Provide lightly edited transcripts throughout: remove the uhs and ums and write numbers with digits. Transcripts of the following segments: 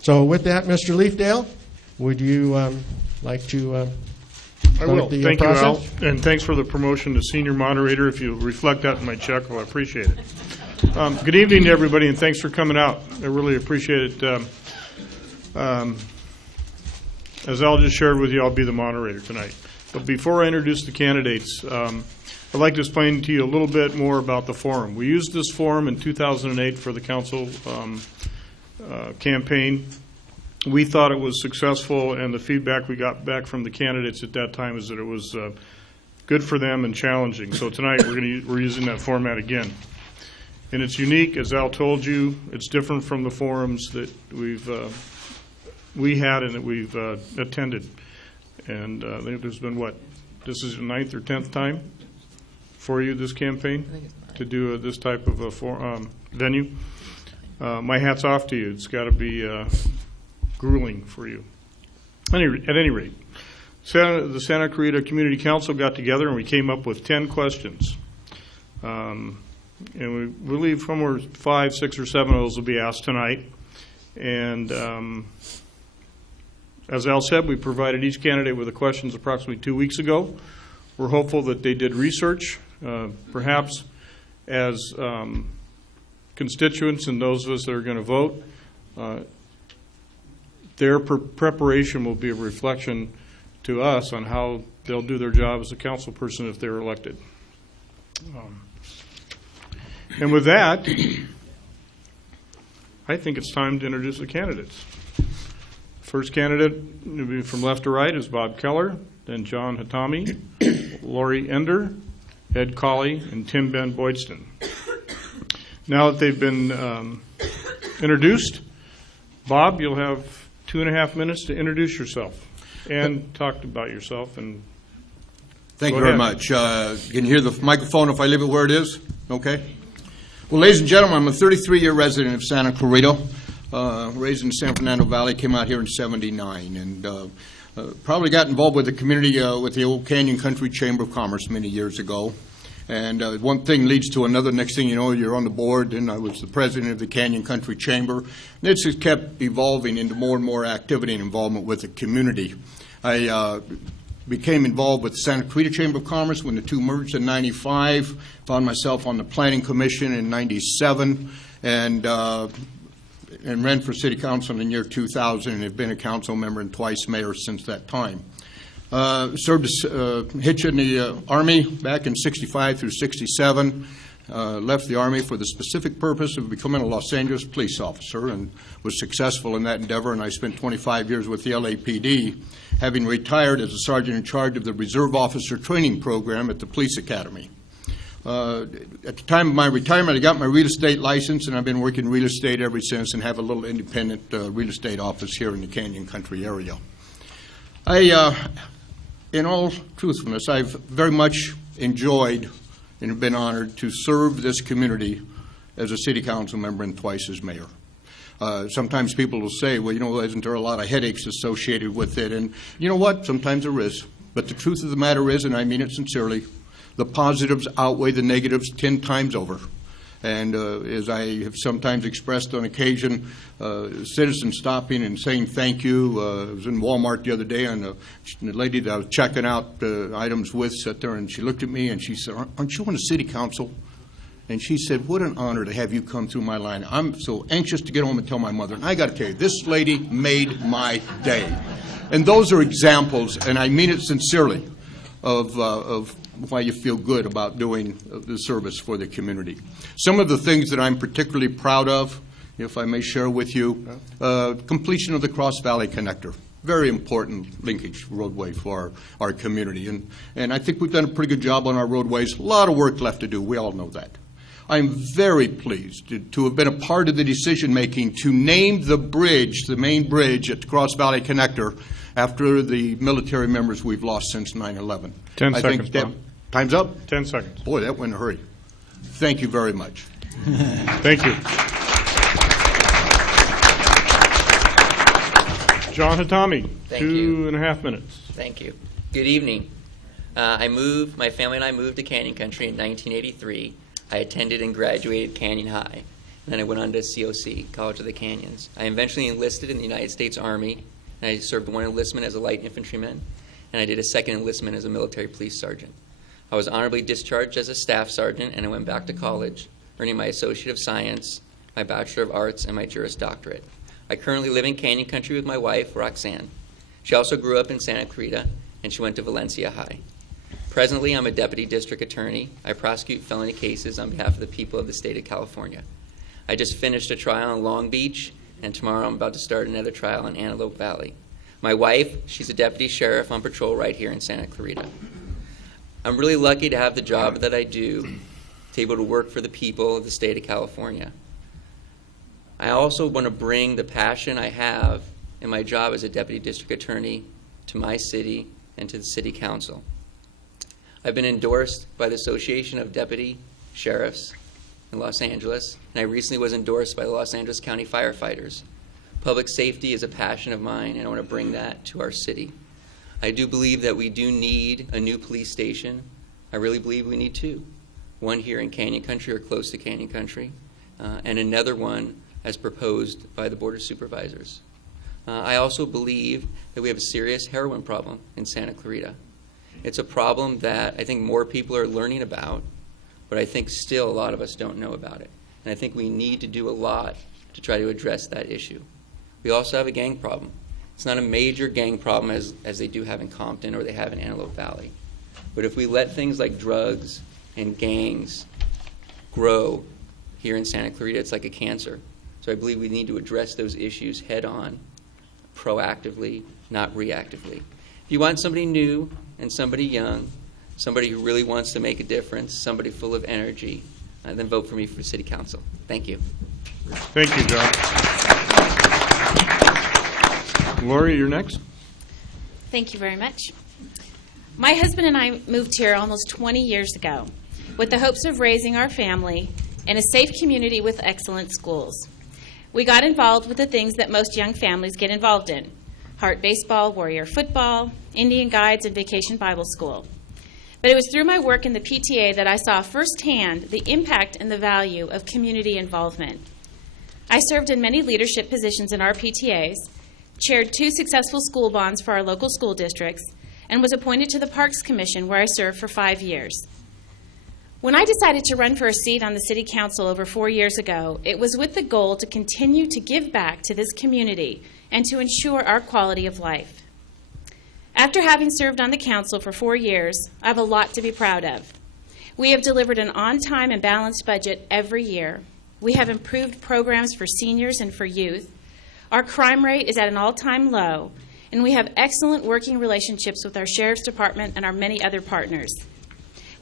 So with that, Mr. Leafdale, would you like to I will. the Thank process? you, Al. And thanks for the promotion to senior moderator. If you reflect that in my check, well, I appreciate it. Good evening to everybody, and thanks for coming out. I really appreciate it. As Al just shared with you, I'll be the moderator tonight. But before I introduce the candidates, I'd like to explain to you a little bit more about the forum. We used this forum in 2008 for the council campaign. We thought it was successful, and the feedback we got back from the candidates at that time is that it was good for them and challenging. So tonight we're using that format again. And it's unique, as Al told you. It's different from the forums that we had and that we've attended. And I think there's been, this is the 9th or 10th time for you, this campaign, to do this type of a venue. My hat's off to you. It's got to be grueling for you. At any rate, the Santa Clarita Community Council got together and we came up with 10 questions. And we believe somewhere 5, 6, or 7 of those will be asked tonight. And as Al said, we provided each candidate with the questions approximately 2 weeks ago. We're hopeful that they did research, perhaps as constituents and those of us that are going to vote. Their preparation will be a reflection to us on how they'll do their job as a council person if they're elected. And with that, I think it's time to introduce the candidates. First candidate from left to right is Bob Keller, then John Hatami, Lori Ender, Ed Colley, and Tim Ben Boydston. Now that they've been introduced, Bob, you'll have 2.5 minutes to introduce yourself and talk about yourself. And thank you very much. Can you hear the microphone if I leave it where it is? Okay. Well, ladies and gentlemen, I'm a 33-year resident of Santa Clarita, raised in the San Fernando Valley, came out here in '79, and probably got involved with the community with the old Canyon Country Chamber of Commerce many years ago. And one thing leads to another. Next thing you know, you're on the board, and I was the president of the Canyon Country Chamber. And it's just kept evolving into more and more activity and involvement with the community. I became involved with the Santa Clarita Chamber of Commerce when the two merged in '95, found myself on the Planning Commission in '97, and ran for City Council in the year 2000, and have been a council member and twice mayor since that time. Served as hitch in the Army back in '65 through '67. Left the Army for the specific purpose of becoming a Los Angeles police officer, and was successful in that endeavor. And I spent 25 years with the LAPD, having retired as a sergeant in charge of the Reserve Officer Training Program at the Police Academy. At the time of my retirement, I got my real estate license, and I've been working real estate ever since, and have a little independent real estate office here in the Canyon Country area. In all truthfulness, I've very much enjoyed and have been honored to serve this community as a city council member and twice as mayor. Sometimes people will say, well, you know, isn't there a lot of headaches associated with it? And you know what? Sometimes there is. But the truth of the matter is, and I mean it sincerely, the positives outweigh the negatives 10 times over. And as I have sometimes expressed on occasion, citizens stopping and saying thank you. I was in Walmart the other day, and the lady that I was checking out items with sat there, and she looked at me and she said, aren't you on the city council? And she said, what an honor to have you come through my line. I'm so anxious to get home and tell my mother. And I got to tell you, this lady made my day. And those are examples, and I mean it sincerely, of why you feel good about doing the service for the community. Some of the things that I'm particularly proud of, if I may share with you, completion of the Cross Valley Connector. Very important linkage roadway for our community. And I think we've done a pretty good job on our roadways. A lot of work left to do. We all know that. I'm very pleased to have been a part of the decision-making to name the bridge, the main bridge at the Cross Valley Connector, after the military members we've lost since 9/11. 10 seconds, Bob. Time's up? 10 seconds. Boy, that went in a hurry. Thank you very much. Thank you. John Hatami, Thank you. 2.5 minutes. Thank you. Good evening. My family and I moved to Canyon Country in 1983. I attended and graduated Canyon High. and then I went on to COC, College of the Canyons. I eventually enlisted in the United States Army, and I served one enlistment as a light infantryman, and I did a second enlistment as a military police sergeant. I was honorably discharged as a staff sergeant, and I went back to college, earning my Associate of Science, my Bachelor of Arts, and my Juris Doctorate. I currently live in Canyon Country with my wife, Roxanne. She also grew up in Santa Clarita, and she went to Valencia High. Presently, I'm a deputy district attorney. I prosecute felony cases on behalf of the people of the state of California. I just finished a trial in Long Beach, and tomorrow I'm about to start another trial in Antelope Valley. My wife, she's a deputy sheriff on patrol right here in Santa Clarita. I'm really lucky to have the job that I do, to be able to work for the people of the state of California. I also want to bring the passion I have in my job as a deputy district attorney to my city and to the city council. I've been endorsed by the Association of Deputy Sheriffs in Los Angeles, and I recently was endorsed by the Los Angeles County Firefighters. Public safety is a passion of mine, and I want to bring that to our city. I do believe that we do need a new police station. I really believe we need two. One here in Canyon Country or close to Canyon Country, and another one as proposed by the Board of Supervisors. I also believe that we have a serious heroin problem in Santa Clarita. It's a problem that I think more people are learning about, but I think still a lot of us don't know about it. And I think we need to do a lot to try to address that issue. We also have a gang problem. It's not a major gang problem as they do have in Compton or they have in Antelope Valley. But if we let things like drugs and gangs grow here in Santa Clarita, it's like a cancer. So I believe we need to address those issues head on, proactively, not reactively. If you want somebody new and somebody young, somebody who really wants to make a difference, somebody full of energy, then vote for me for City Council. Thank you. Thank you, John. Lori, you're next. Thank you very much. My husband and I moved here almost 20 years ago with the hopes of raising our family in a safe community with excellent schools. We got involved with the things that most young families get involved in: Heart baseball, Warrior football, Indian Guides, and Vacation Bible School. But it was through my work in the PTA that I saw firsthand the impact and the value of community involvement. I served in many leadership positions in our PTAs, chaired 2 successful school bonds for our local school districts, and was appointed to the Parks Commission, where I served for 5 years. When I decided to run for a seat on the City Council over 4 years ago, it was with the goal to continue to give back to this community and to ensure our quality of life. After having served on the Council for 4 years, I have a lot to be proud of. We have delivered an on-time and balanced budget every year. We have improved programs for seniors and for youth. Our crime rate is at an all-time low, and we have excellent working relationships with our Sheriff's Department and our many other partners.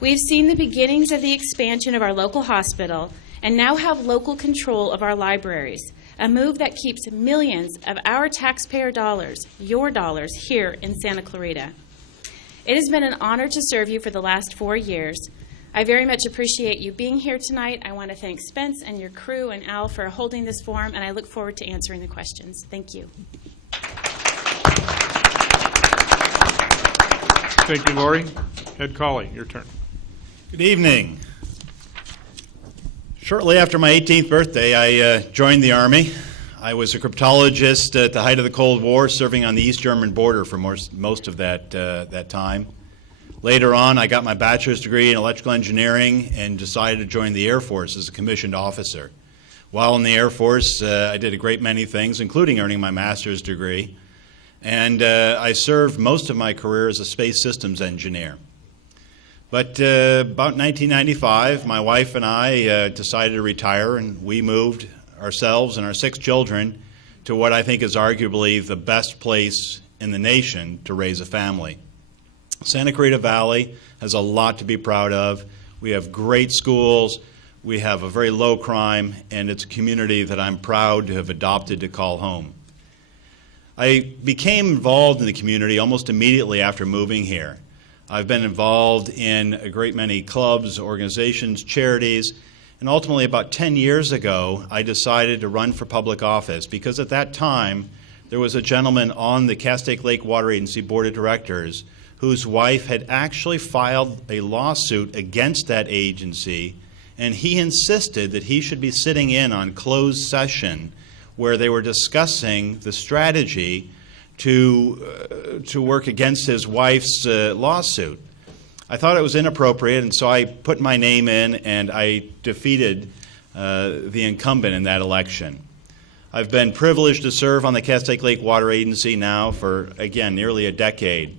We have seen the beginnings of the expansion of our local hospital and now have local control of our libraries, a move that keeps millions of our taxpayer dollars, your dollars, here in Santa Clarita. It has been an honor to serve you for the last 4 years. I very much appreciate you being here tonight. I want to thank Spence and your crew and Al for holding this forum, and I look forward to answering the questions. Thank you. Thank you, Lori. Ed Colley, your turn. Good evening. Shortly after my 18th birthday, I joined the Army. I was a cryptologist at the height of the Cold War, serving on the East German border for most of that time. Later on, I got my bachelor's degree in electrical engineering and decided to join the Air Force as a commissioned officer. While in the Air Force, I did a great many things, including earning my master's degree. And I served most of my career as a space systems engineer. But about 1995, my wife and I decided to retire, and we moved ourselves and our 6 children to what I think is arguably the best place in the nation to raise a family. Santa Clarita Valley has a lot to be proud of. We have great schools, we have a very low crime, and it's a community that I'm proud to have adopted to call home. I became involved in the community almost immediately after moving here. I've been involved in a great many clubs, organizations, charities, and ultimately about 10 years ago, I decided to run for public office because at that time, there was a gentleman on the Castaic Lake Water Agency Board of Directors whose wife had actually filed a lawsuit against that agency and he insisted that he should be sitting in on closed session where they were discussing the strategy to work against his wife's lawsuit. I thought it was inappropriate, and so I put my name in, and I defeated the incumbent in that election. I've been privileged to serve on the Castaic Lake Water Agency now for, again, nearly a decade.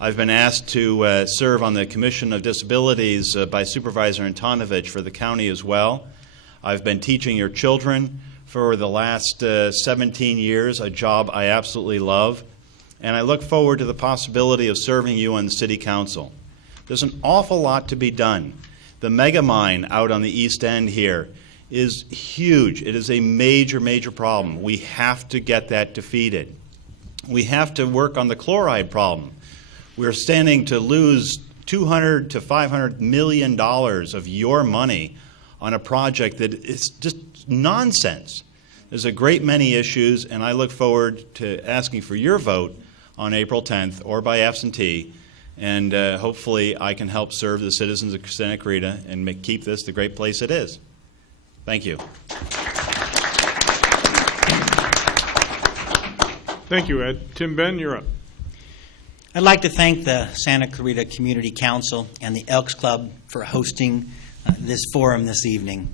I've been asked to serve on the Commission of Disabilities by Supervisor Antonovich for the county as well. I've been teaching your children for the last 17 years, a job I absolutely love, and I look forward to the possibility of serving you on the City Council. There's an awful lot to be done. The mega mine out on the East End here is huge. It is a major, major problem. We have to get that defeated. We have to work on the chloride problem. We're standing to lose $200 to $500 million of your money on a project that is just nonsense. There's a great many issues, and I look forward to asking for your vote on April 10th or by absentee, and hopefully I can help serve the citizens of Santa Clarita and keep this the great place it is. Thank you. Thank you, Ed. Tim Ben, you're up. I'd like to thank the Santa Clarita Community Council and the Elks Club for hosting this forum this evening.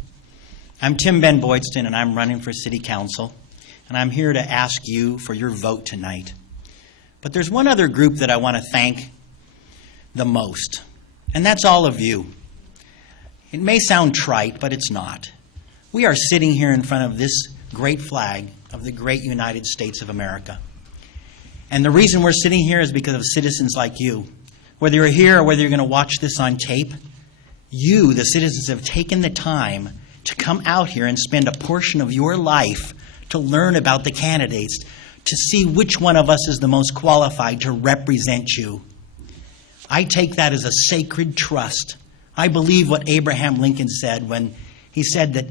I'm Tim Ben Boydston, and I'm running for City Council, and I'm here to ask you for your vote tonight. But there's one other group that I want to thank the most, and that's all of you. It may sound trite, but it's not. We are sitting here in front of this great flag of the great United States of America. And the reason we're sitting here is because of citizens like you. Whether you're here or whether you're going to watch this on tape, you, the citizens, have taken the time to come out here and spend a portion of your life to learn about the candidates, to see which one of us is the most qualified to represent you. I take that as a sacred trust. I believe what Abraham Lincoln said when he said that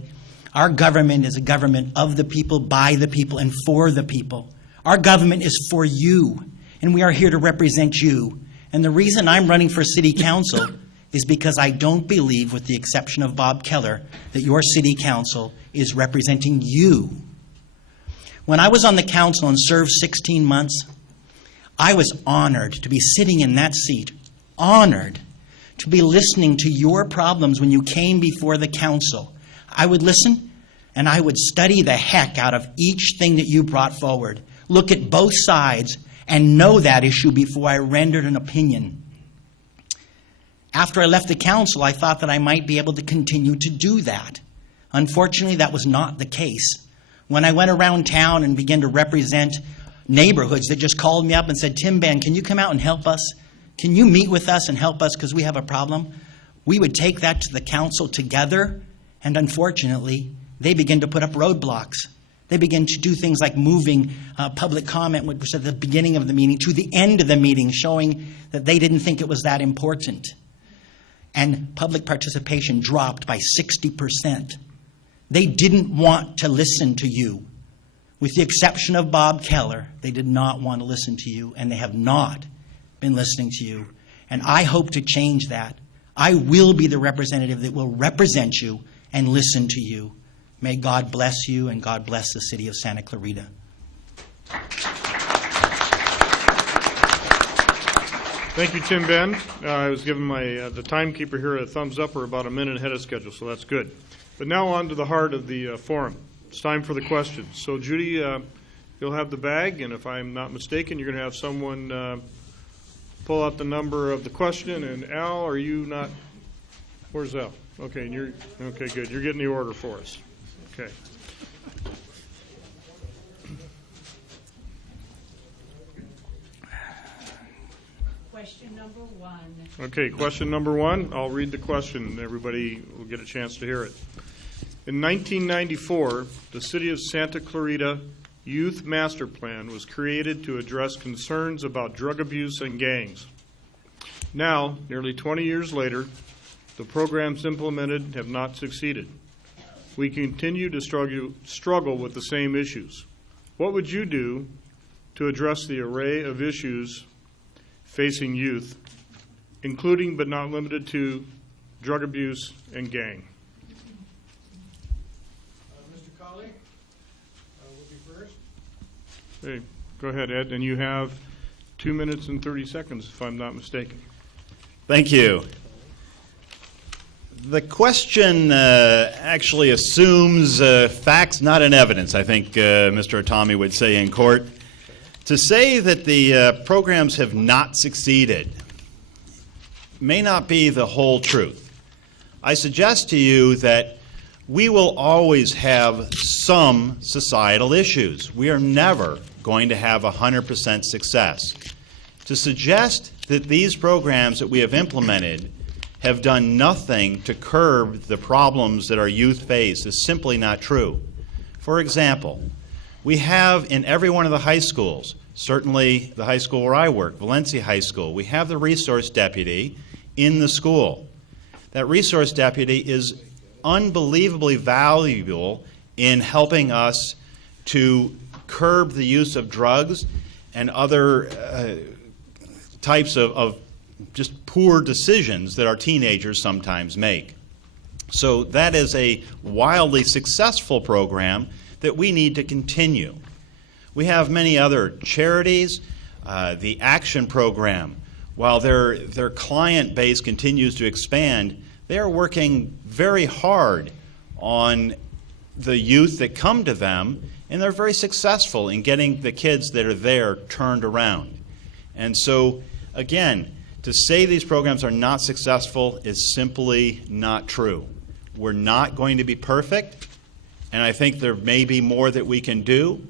our government is a government of the people, by the people, and for the people. Our government is for you, and we are here to represent you. And the reason I'm running for City Council is because I don't believe, with the exception of Bob Keller, that your City Council is representing you. When I was on the council and served 16 months, I was honored to be sitting in that seat, honored to be listening to your problems when you came before the council. I would listen, and I would study the heck out of each thing that you brought forward, look at both sides, and know that issue before I rendered an opinion. After I left the council, I thought that I might be able to continue to do that. Unfortunately, that was not the case. When I went around town and began to represent neighborhoods that just called me up and said, Tim Ben, can you come out and help us? Can you meet with us and help us because we have a problem? We would take that to the council together, and unfortunately, they began to put up roadblocks. They began to do things like moving public comment, which was at the beginning of the meeting, to the end of the meeting, showing that they didn't think it was that important. And public participation dropped by 60%. They didn't want to listen to you. With the exception of Bob Keller, they did not want to listen to you, and they have not been listening to you. And I hope to change that. I will be the representative that will represent you and listen to you. May God bless you, and God bless the city of Santa Clarita. Thank you, Tim Ben. I was giving the timekeeper here a thumbs up. We're about a minute ahead of schedule, so that's good. But now on to the heart of the forum. It's time for the questions. So, Judy, you'll have the bag, and if I'm not mistaken, you're going to have someone pull out the number of the question. And Al, are you not? Where's Al? Okay, and okay, good. You're getting the order for us. Okay. Question number one. Okay, question number one. I'll read the question. Everybody will get a chance to hear it. In 1994, the City of Santa Clarita Youth Master Plan was created to address concerns about drug abuse and gangs. Now, nearly 20 years later, the programs implemented have not succeeded. We continue to struggle with the same issues. What would you do to address the array of issues facing youth, including but not limited to drug abuse and gang? Okay, go ahead, Ed, and you have 2 minutes and 30 seconds, if I'm not mistaken. Thank you. The question actually assumes facts, not an evidence, I think Mr. Atami would say in court. To say that the programs have not succeeded may not be the whole truth. I suggest to you that we will always have some societal issues. We are never going to have 100% success. To suggest that these programs that we have implemented have done nothing to curb the problems that our youth face is simply not true. For example, we have in every one of the high schools, certainly the high school where I work, Valencia High School, we have the resource deputy in the school. That resource deputy is unbelievably valuable in helping us to curb the use of drugs and other types of just poor decisions that our teenagers sometimes make. So that is a wildly successful program that we need to continue. We have many other charities. The Action Program, while their client base continues to expand, they are working very hard on the youth that come to them, and they're very successful in getting the kids that are there turned around. And so, again, to say these programs are not successful is simply not true. We're not going to be perfect, and I think there may be more that we can do.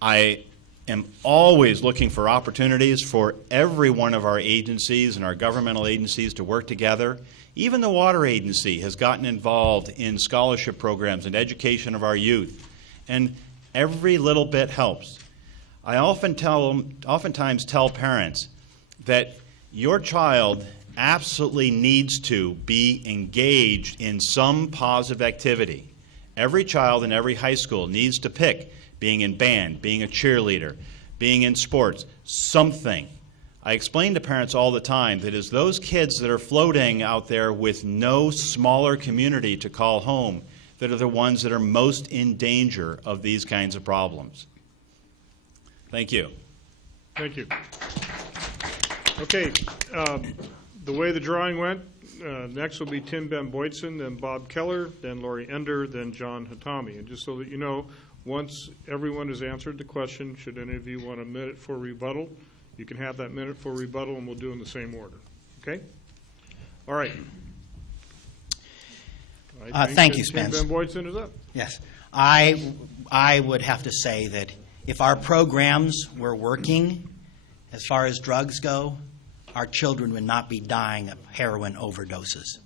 I am always looking for opportunities for every one of our agencies and our governmental agencies to work together. Even the Water Agency has gotten involved in scholarship programs and education of our youth, and every little bit helps. I oftentimes tell parents that your child absolutely needs to be engaged in some positive activity. Every child in every high school needs to pick being in band, being a cheerleader, being in sports, something. I explain to parents all the time that it's those kids that are floating out there with no smaller community to call home that are the ones that are most in danger of these kinds of problems. Thank you. Thank you. Okay, the way the drawing went, next will be Tim Ben Boydson, then Bob Keller, then Lori Ender, then John Hatami. And just so that you know, once everyone has answered the question, should any of you want a minute for rebuttal, you can have that minute for rebuttal, and we'll do in the same order. Okay? All right. Thank you, Spence. Tim Ben Boydson is up. Yes. I would have to say that if our programs were working as far as drugs go, our children would not be dying of heroin overdoses.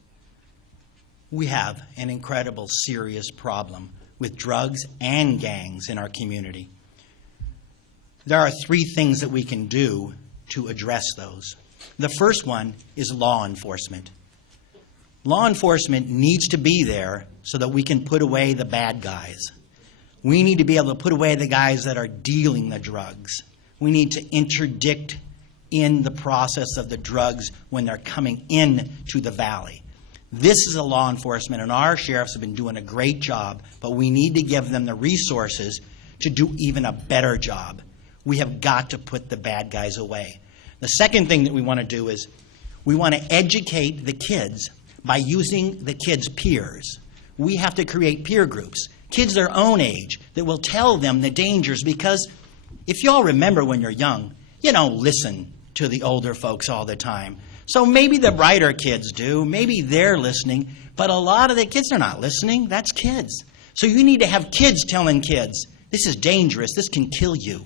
We have an incredible, serious problem with drugs and gangs in our community. There are 3 things that we can do to address those. The first one is law enforcement. Law enforcement needs to be there so that we can put away the bad guys. We need to be able to put away the guys that are dealing the drugs. We need to interdict in the process of the drugs when they're coming in to the valley. This is a law enforcement, and our sheriffs have been doing a great job, but we need to give them the resources to do even a better job. We have got to put the bad guys away. The second thing that we want to do is we want to educate the kids by using the kids' peers. We have to create peer groups, kids their own age, that will tell them the dangers, because if you all remember when you're young, you don't listen to the older folks all the time. So maybe the brighter kids do, maybe they're listening, but a lot of the kids are not listening. That's kids. So you need to have kids telling kids, this is dangerous, this can kill you.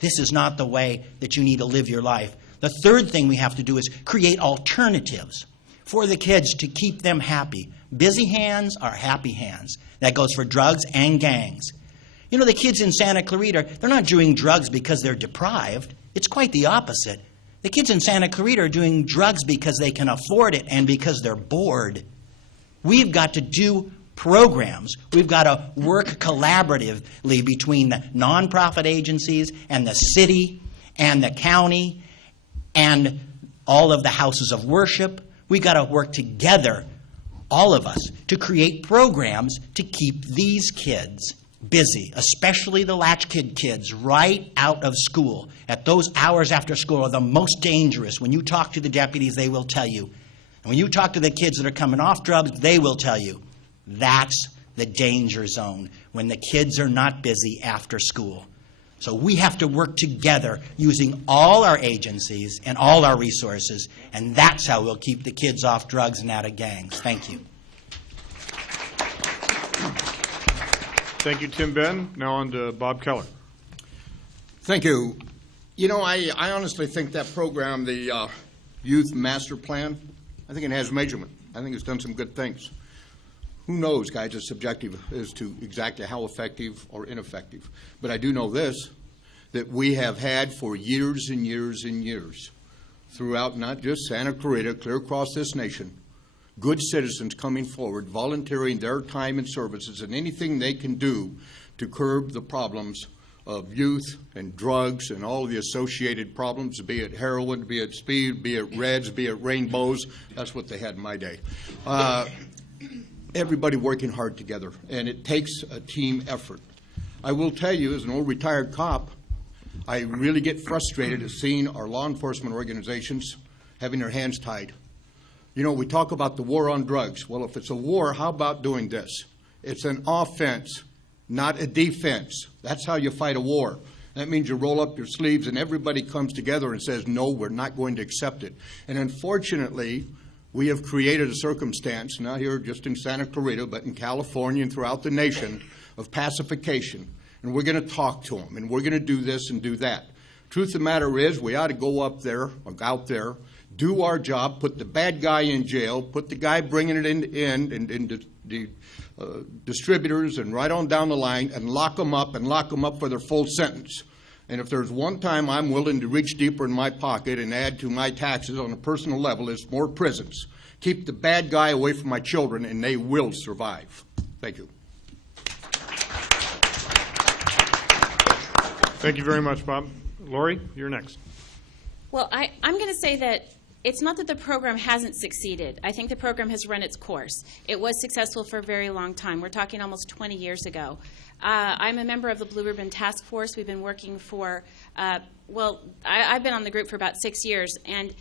This is not the way that you need to live your life. The third thing we have to do is create alternatives for the kids to keep them happy. Busy hands are happy hands. That goes for drugs and gangs. You know, the kids in Santa Clarita, they're not doing drugs because they're deprived. It's quite the opposite. The kids in Santa Clarita are doing drugs because they can afford it and because they're bored. We've got to do programs. We've got to work collaboratively between the nonprofit agencies and the city and the county and all of the houses of worship. We've got to work together, all of us, to create programs to keep these kids busy, especially the latchkid kids right out of school. At those hours after school are the most dangerous. When you talk to the deputies, they will tell you. And when you talk to the kids that are coming off drugs, they will tell you. That's the danger zone, when the kids are not busy after school. So we have to work together using all our agencies and all our resources, and that's how we'll keep the kids off drugs and out of gangs. Thank you. Thank you, Tim Ben. Now on to Bob Keller. Thank you. You know, I honestly think that program, the Youth Master Plan, I think it has measurement. I think it's done some good things. Who knows, guys, it's subjective as to exactly how effective or ineffective. But I do know this, that we have had for years and years and years, throughout not just Santa Clarita, clear across this nation, good citizens coming forward, volunteering their time and services and anything they can do to curb the problems of youth and drugs and all the associated problems, be it heroin, be it speed, be it reds, be it rainbows. That's what they had in my day. Everybody working hard together, and it takes a team effort. I will tell you, as an old retired cop, I really get frustrated at seeing our law enforcement organizations having their hands tied. You know, we talk about the war on drugs. Well, if it's a war, how about doing this? It's an offense, not a defense. That's how you fight a war. That means you roll up your sleeves and everybody comes together and says, no, we're not going to accept it. And unfortunately, we have created a circumstance, not here just in Santa Clarita, but in California and throughout the nation, of pacification. And we're going to talk to them, and we're going to do this and do that. Truth of the matter is, we ought to go up there, or out there, do our job, put the bad guy in jail, put the guy bringing it in and the distributors and right on down the line, and lock them up for their full sentence. And if there's one time I'm willing to reach deeper in my pocket and add to my taxes on a personal level, it's more prisons. Keep the bad guy away from my children, and they will survive. Thank you. Thank you very much, Bob. Lori, you're next. Well, I'm going to say that it's not that the program hasn't succeeded. I think the program has run its course. It was successful for a very long time. We're talking almost 20 years ago. I'm a member of the Blue Ribbon Task Force. We've been working for, I've been on the group for about 6 years, and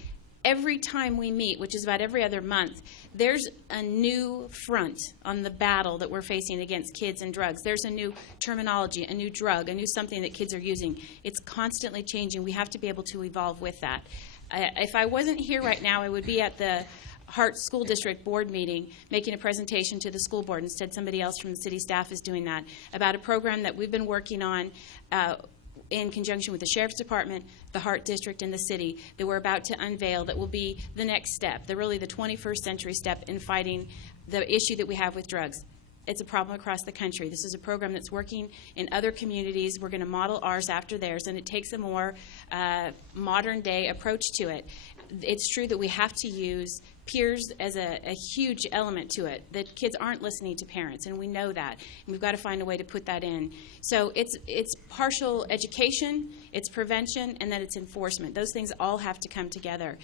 every time we meet, which is about every other month, there's a new front on the battle that we're facing against kids and drugs. There's a new terminology, a new drug, a new something that kids are using. It's constantly changing. We have to be able to evolve with that. If I wasn't here right now, I would be at the Hart School District Board meeting making a presentation to the school board. Instead, somebody else from the city staff is doing that, about a program that we've been working on in conjunction with the Sheriff's Department, the Hart District, and the city that we're about to unveil that will be the next step, really the 21st century step in fighting the issue that we have with drugs. It's a problem across the country. This is a program that's working in other communities. We're going to model ours after theirs, and it takes a more modern-day approach to it. It's true that we have to use peers as a huge element to it, that kids aren't listening to parents, and we know that. And we've got to find a way to put that in. So it's partial education, it's prevention, and then it's enforcement. Those things all have to come together.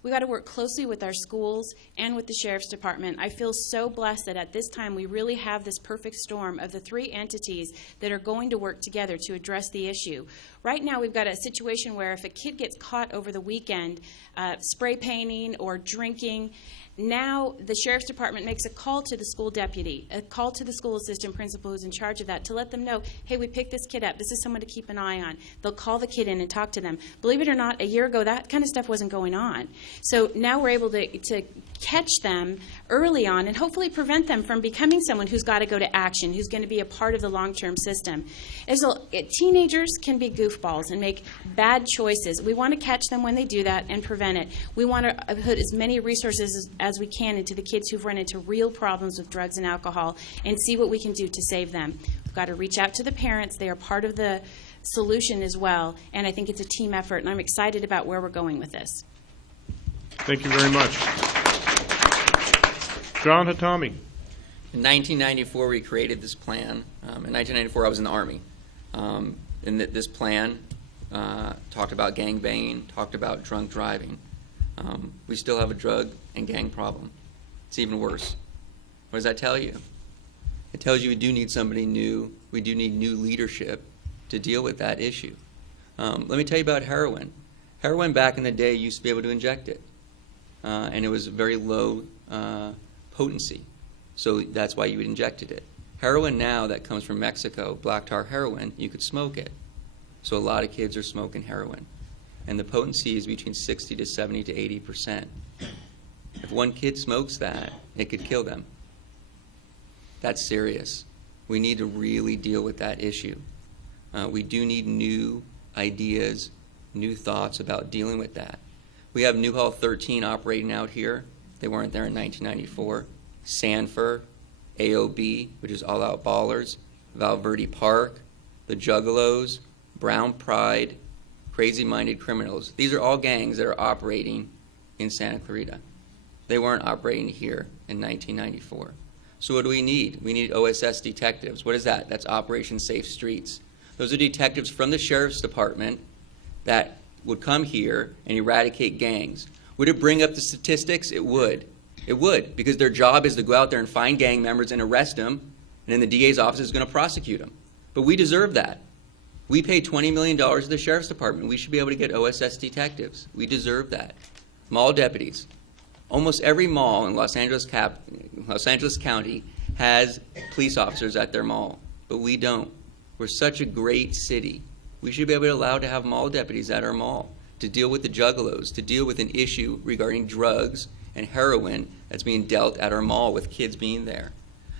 We've got to work closely with our schools and with the Sheriff's Department. I feel so blessed that at this time we really have this perfect storm of the three entities that are going to work together to address the issue. Right now we've got a situation where if a kid gets caught over the weekend spray painting or drinking, now the Sheriff's Department makes a call to the school deputy, a call to the school assistant principal who's in charge of that to let them know, hey, we picked this kid up. This is someone to keep an eye on. They'll call the kid in and talk to them. Believe it or not, a year ago, that kind of stuff wasn't going on. So now we're able to catch them early on and hopefully prevent them from becoming someone who's got to go to action, who's going to be a part of the long-term system. Teenagers can be goofballs and make bad choices. We want to catch them when they do that and prevent it. We want to put as many resources as we can into the kids who've run into real problems with drugs and alcohol and see what we can do to save them. We've got to reach out to the parents. They are part of the solution as well, and I think it's a team effort, and I'm excited about where we're going with this. Thank you very much. John Hatami. In 1994, we created this plan. In 1994, I was in the Army. And this plan talked about gang banging, talked about drunk driving. We still have a drug and gang problem. It's even worse. What does that tell you? It tells you we do need somebody new We do need new leadership to deal with that issue. Let me tell you about heroin. Heroin back in the day, you used to be able to inject it, and it was very low potency, so that's why you injected it. Heroin now that comes from Mexico, black tar heroin, you could smoke it. So a lot of kids are smoking heroin, and the potency is between 60 to 70 to 80%. If one kid smokes that, it could kill them. That's serious. We need to really deal with that issue. We do need new ideas, new thoughts about dealing with that. We have New Hall 13 operating out here. They weren't there in 1994. Sanford, AOB, which is All Out Ballers, Valverde Park, the Juggalos, Brown Pride, Crazy Minded Criminals. These are all gangs that are operating in Santa Clarita. They weren't operating here in 1994. So what do we need? We need OSS detectives. What is that? That's Operation Safe Streets. Those are detectives from the Sheriff's Department that would come here and eradicate gangs. Would it bring up the statistics? It would. It would, because their job is to go out there and find gang members and arrest them, and then the DA's office is going to prosecute them. But we deserve that. We pay $20 million to the Sheriff's Department. We should be able to get OSS detectives. We deserve that. Mall deputies. Almost every mall in Los Angeles County has police officers at their mall, but we don't. We're such a great city. We should be able to allow to have mall deputies at our mall to deal with the juggalos, to deal with an issue regarding drugs and heroin that's being dealt at our mall with kids being there.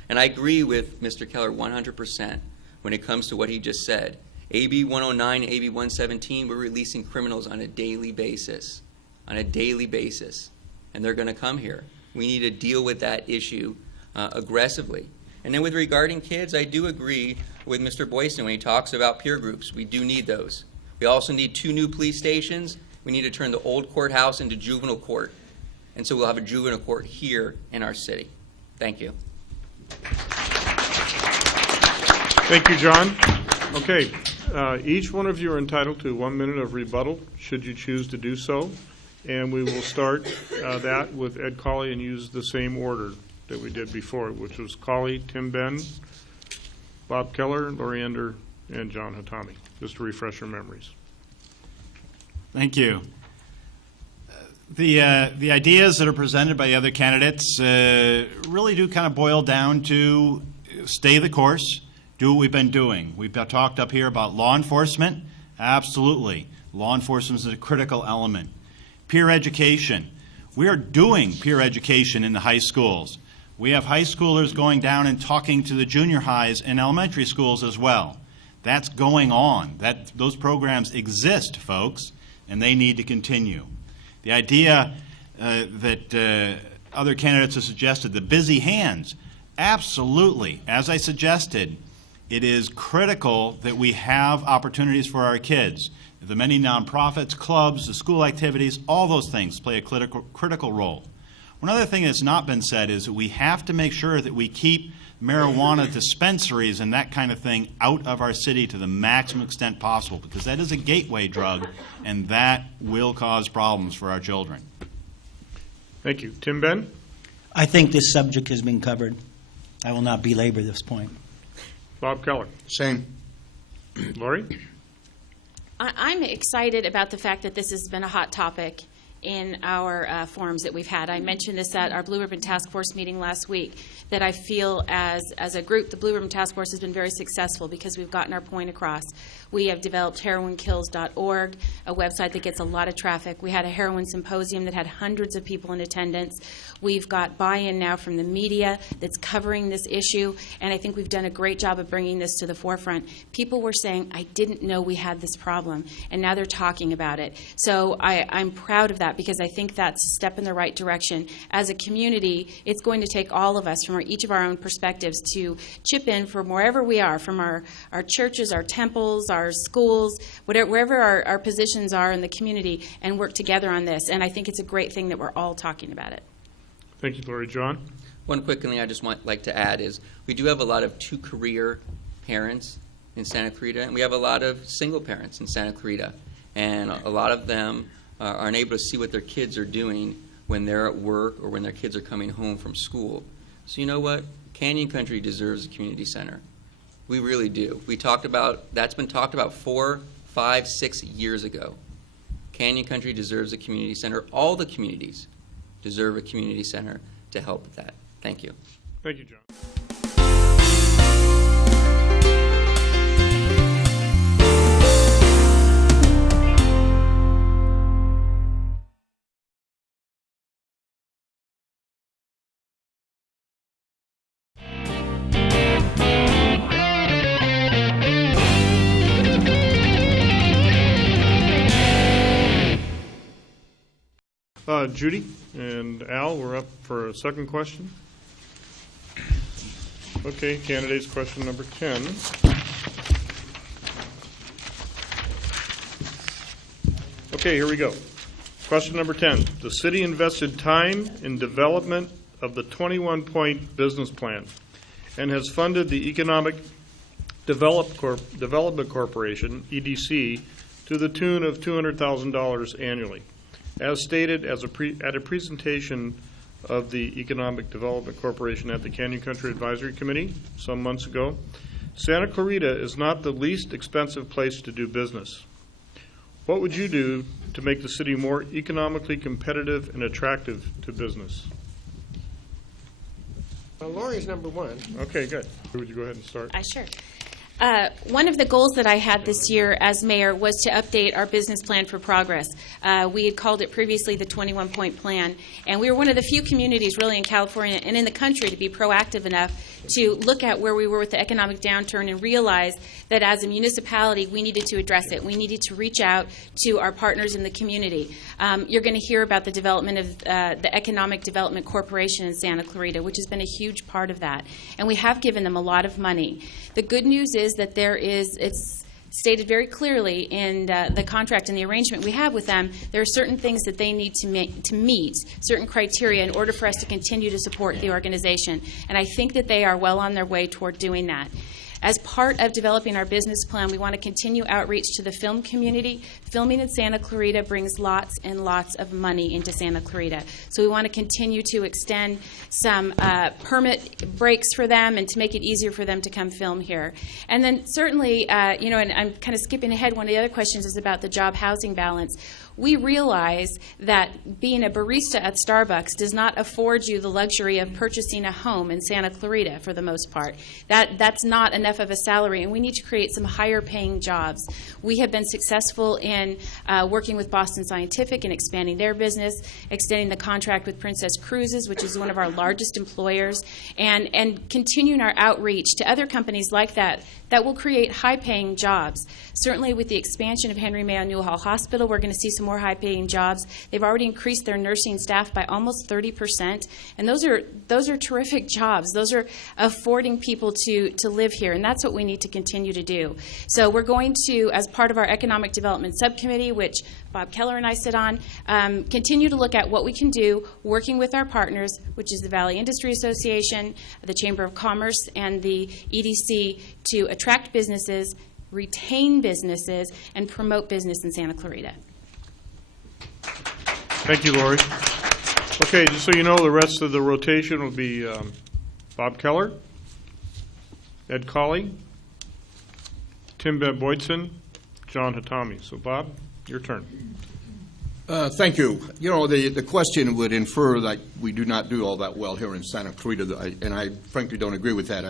And I agree with Mr. Keller 100% when it comes to what he just said. AB 109, AB 117, we're releasing criminals on a daily basis. On a daily basis. And they're going to come here. We need to deal with that issue aggressively. And then with regarding kids, I do agree with Mr. Boyston when he talks about peer groups. We do need those. We also need 2 new police stations. We need to turn the old courthouse into juvenile court. And so we'll have a juvenile court here in our city. Thank you. Thank you, John. Okay, each one of you are entitled to 1 minute of rebuttal, should you choose to do so. And we will start that with Ed Colley and use the same order that we did before, which was Colley, Tim Ben, Bob Keller, Lori Ender, and John Hatami, just to refresh your memories. Thank you. The ideas that are presented by the other candidates really do kind of boil down to stay the course, do what we've been doing. We've talked up here about law enforcement. Absolutely. Law enforcement is a critical element. Peer education. We are doing peer education in the high schools. We have high schoolers going down and talking to the junior highs and elementary schools as well. That's going on. Those programs exist, folks, and they need to continue. The idea that other candidates have suggested, the busy hands, absolutely. As I suggested, it is critical that we have opportunities for our kids. The many nonprofits, clubs, the school activities, all those things play a critical role. One other thing that's not been said is that we have to make sure that we keep marijuana dispensaries and that kind of thing out of our city to the maximum extent possible, because that is a gateway drug, and that will cause problems for our children. Thank you. Tim Ben? I think this subject has been covered. I will not belabor this point. Bob Keller? Same. Lori? I'm excited about the fact that this has been a hot topic in our forums that we've had. I mentioned this at our Blue Ribbon Task Force meeting last week, that I feel as a group, the Blue Ribbon Task Force has been very successful because we've gotten our point across. We have developed heroinkills.org, a website that gets a lot of traffic. We had a heroin symposium that had hundreds of people in attendance. We've got buy-in now from the media that's covering this issue, and I think we've done a great job of bringing this to the forefront. People were saying, I didn't know we had this problem, and now they're talking about it. So I'm proud of that, because I think that's a step in the right direction. As a community, it's going to take all of us from each of our own perspectives to chip in from wherever we are, from our churches, our temples, our schools, wherever our positions are in the community, and work together on this. And I think it's a great thing that we're all talking about it. Thank you, Lori. John? One quick thing I just like to add is we do have a lot of two-career parents in Santa Clarita, and we have a lot of single parents in Santa Clarita. And a lot of them aren't able to see what their kids are doing when they're at work or when their kids are coming home from school. So you know what? Canyon Country deserves a community center. We really do. That's been talked about 4, 5, 6 years ago. Canyon Country deserves a community center. All the communities deserve a community center to help with that. Thank you. Thank you, John. Judy and Al, we're up for a second question. Okay, candidates, question number 10. Okay, here we go. Question number 10. The city invested time in development of the 21-point business plan and has funded the Economic Development Corporation, EDC, to the tune of $200,000 annually. As stated at a presentation of the Economic Development Corporation at the Canyon Country Advisory Committee some months ago, Santa Clarita is not the least expensive place to do business. What would you do to make the city more economically competitive and attractive to business? Lori's number one. Okay, good. Would you go ahead and start? Sure. One of the goals that I had this year as mayor was to update our business plan for progress. We had called it previously the 21-point plan, and we were one of the few communities really in California and in the country to be proactive enough to look at where we were with the economic downturn and realize that as a municipality we needed to address it. We needed to reach out to our partners in the community. You're going to hear about the development of the Economic Development Corporation in Santa Clarita, which has been a huge part of that, and we have given them a lot of money. The good news is that it's stated very clearly in the contract and the arrangement we have with them, there are certain things that they need to meet, certain criteria in order for us to continue to support the organization. And I think that they are well on their way toward doing that. As part of developing our business plan, we want to continue outreach to the film community. Filming in Santa Clarita brings lots and lots of money into Santa Clarita. So we want to continue to extend some permit breaks for them and to make it easier for them to come film here. And then certainly, and I'm kind of skipping ahead, one of the other questions is about the job housing balance. We realize that being a barista at Starbucks does not afford you the luxury of purchasing a home in Santa Clarita for the most part. That's not enough of a salary, and we need to create some higher paying jobs. We have been successful in working with Boston Scientific and expanding their business, extending the contract with Princess Cruises, which is one of our largest employers, and continuing our outreach to other companies like that will create high paying jobs. Certainly with the expansion of Henry Mayo Newhall Hospital, we're going to see some more high-paying jobs. They've already increased their nursing staff by almost 30%, and those are terrific jobs. Those are affording people to live here, and that's what we need to continue to do. So we're going to, as part of our Economic Development Subcommittee, which Bob Keller and I sit on, continue to look at what we can do, working with our partners, which is the Valley Industry Association, the Chamber of Commerce, and the EDC, to attract businesses, retain businesses, and promote business in Santa Clarita. Thank you, Lori. Okay, just so you know, the rest of the rotation will be Bob Keller, Ed Colley, Tim Boydson, John Hatami. So, Bob, your turn. Thank you. You know, the question would infer that we do not do all that well here in Santa Clarita, and I frankly don't agree with that.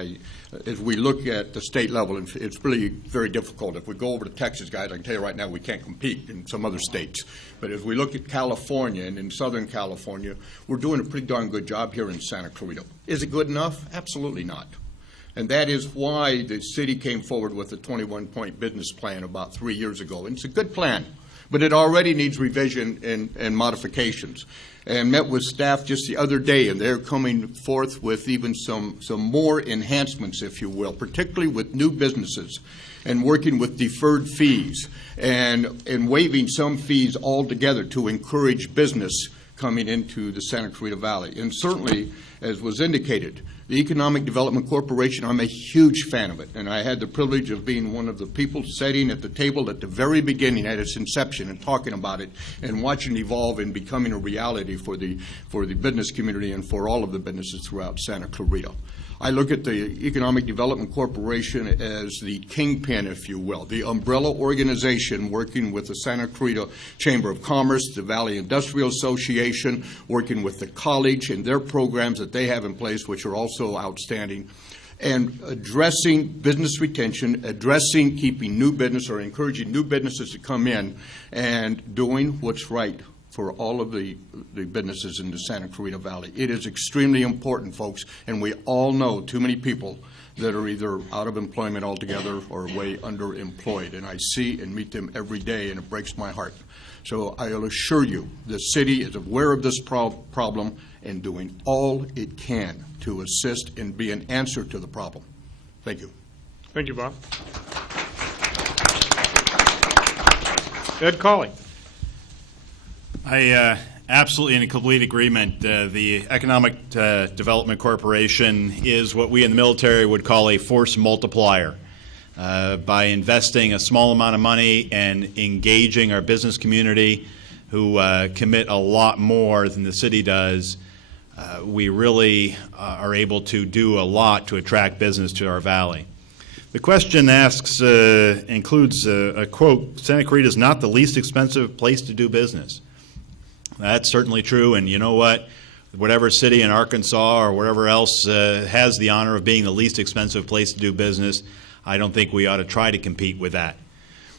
As we look at the state level, it's really very difficult. If we go over to Texas, guys, I can tell you right now we can't compete in some other states. But as we look at California and in Southern California, we're doing a pretty darn good job here in Santa Clarita. Is it good enough? Absolutely not. And that is why the city came forward with a 21-point business plan about 3 years ago. And it's a good plan, but it already needs revision and modifications. And met with staff just the other day, and they're coming forth with even some more enhancements, if you will, particularly with new businesses and working with deferred fees and waiving some fees altogether to encourage business coming into the Santa Clarita Valley. And certainly, as was indicated, the Economic Development Corporation, I'm a huge fan of it, and I had the privilege of being one of the people sitting at the table at the very beginning at its inception and talking about it and watching it evolve and becoming a reality for the business community and for all of the businesses throughout Santa Clarita. I look at the Economic Development Corporation as the kingpin, if you will, the umbrella organization working with the Santa Clarita Chamber of Commerce, the Valley Industrial Association, working with the college and their programs that they have in place, which are also outstanding, and addressing business retention, addressing keeping new business or encouraging new businesses to come in, and doing what's right for all of the businesses in the Santa Clarita Valley. It is extremely important, folks, and we all know too many people that are either out of employment altogether or way underemployed, and I see and meet them every day, and it breaks my heart. So I'll assure you, the city is aware of this problem and doing all it can to assist and be an answer to the problem. Thank you. Thank you, Bob. Ed Colley. I absolutely in complete agreement. The Economic Development Corporation is what we in the military would call a force multiplier. By investing a small amount of money and engaging our business community, who commit a lot more than the city does, we really are able to do a lot to attract business to our valley. The question includes a quote, "Santa Clarita is not the least expensive place to do business." That's certainly true, and you know what? Whatever city in Arkansas or whatever else has the honor of being the least expensive place to do business, I don't think we ought to try to compete with that.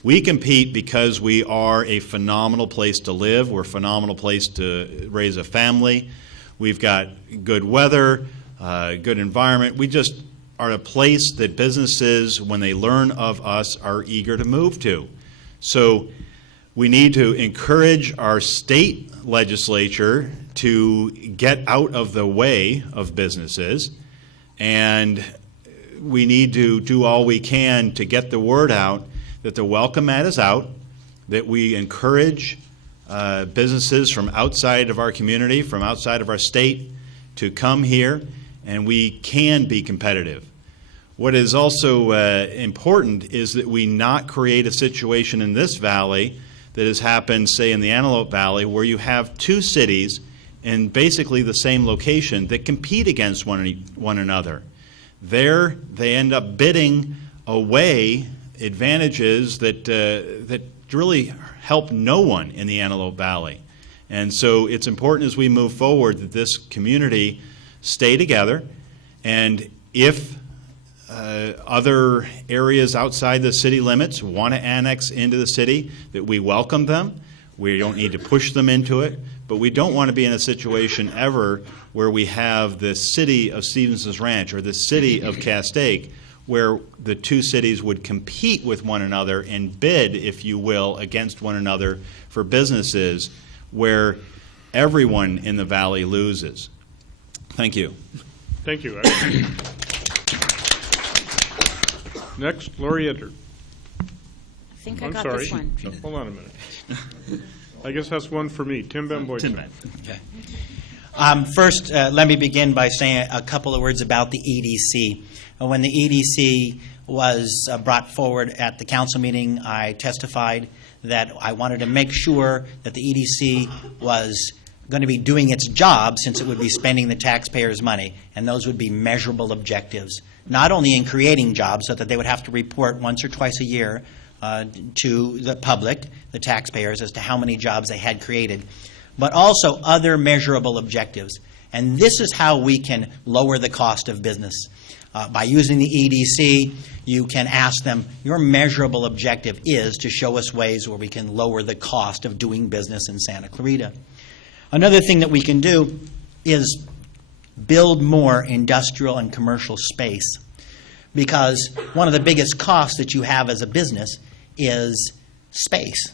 We compete because we are a phenomenal place to live. We're a phenomenal place to raise a family. We've got good weather, good environment. We just are a place that businesses, when they learn of us, are eager to move to. So we need to encourage our state legislature to get out of the way of businesses, and we need to do all we can to get the word out that the welcome mat is out, that we encourage businesses from outside of our community, from outside of our state, to come here, and we can be competitive. What is also important is that we not create a situation in this valley that has happened, say, in the Antelope Valley, where you have two cities in basically the same location that compete against one another. There, they end up bidding away advantages that really help no one in the Antelope Valley. And so it's important as we move forward that this community stay together, and if other areas outside the city limits want to annex into the city, that we welcome them. We don't need to push them into it, but we don't want to be in a situation ever where we have the city of Stevenson's Ranch or the city of Castaic, where the two cities would compete with one another and bid, if you will, against one another for businesses, where everyone in the valley loses. Thank you. Thank you, Ed. Next, Lori Eder. I think I I'm got sorry. this one. Hold on a minute. I guess that's one for me. Tim Ben Boyd. Okay. First, let me begin by saying a couple of words about the EDC. When the EDC was brought forward at the council meeting, I testified that I wanted to make sure that the EDC was going to be doing its job, since it would be spending the taxpayers' money, and those would be measurable objectives, not only in creating jobs, so that they would have to report once or twice a year to the public, the taxpayers, as to how many jobs they had created, but also other measurable objectives. And this is how we can lower the cost of business. By using the EDC, you can ask them, your measurable objective is to show us ways where we can lower the cost of doing business in Santa Clarita. Another thing that we can do is build more industrial and commercial space, because one of the biggest costs that you have as a business is space.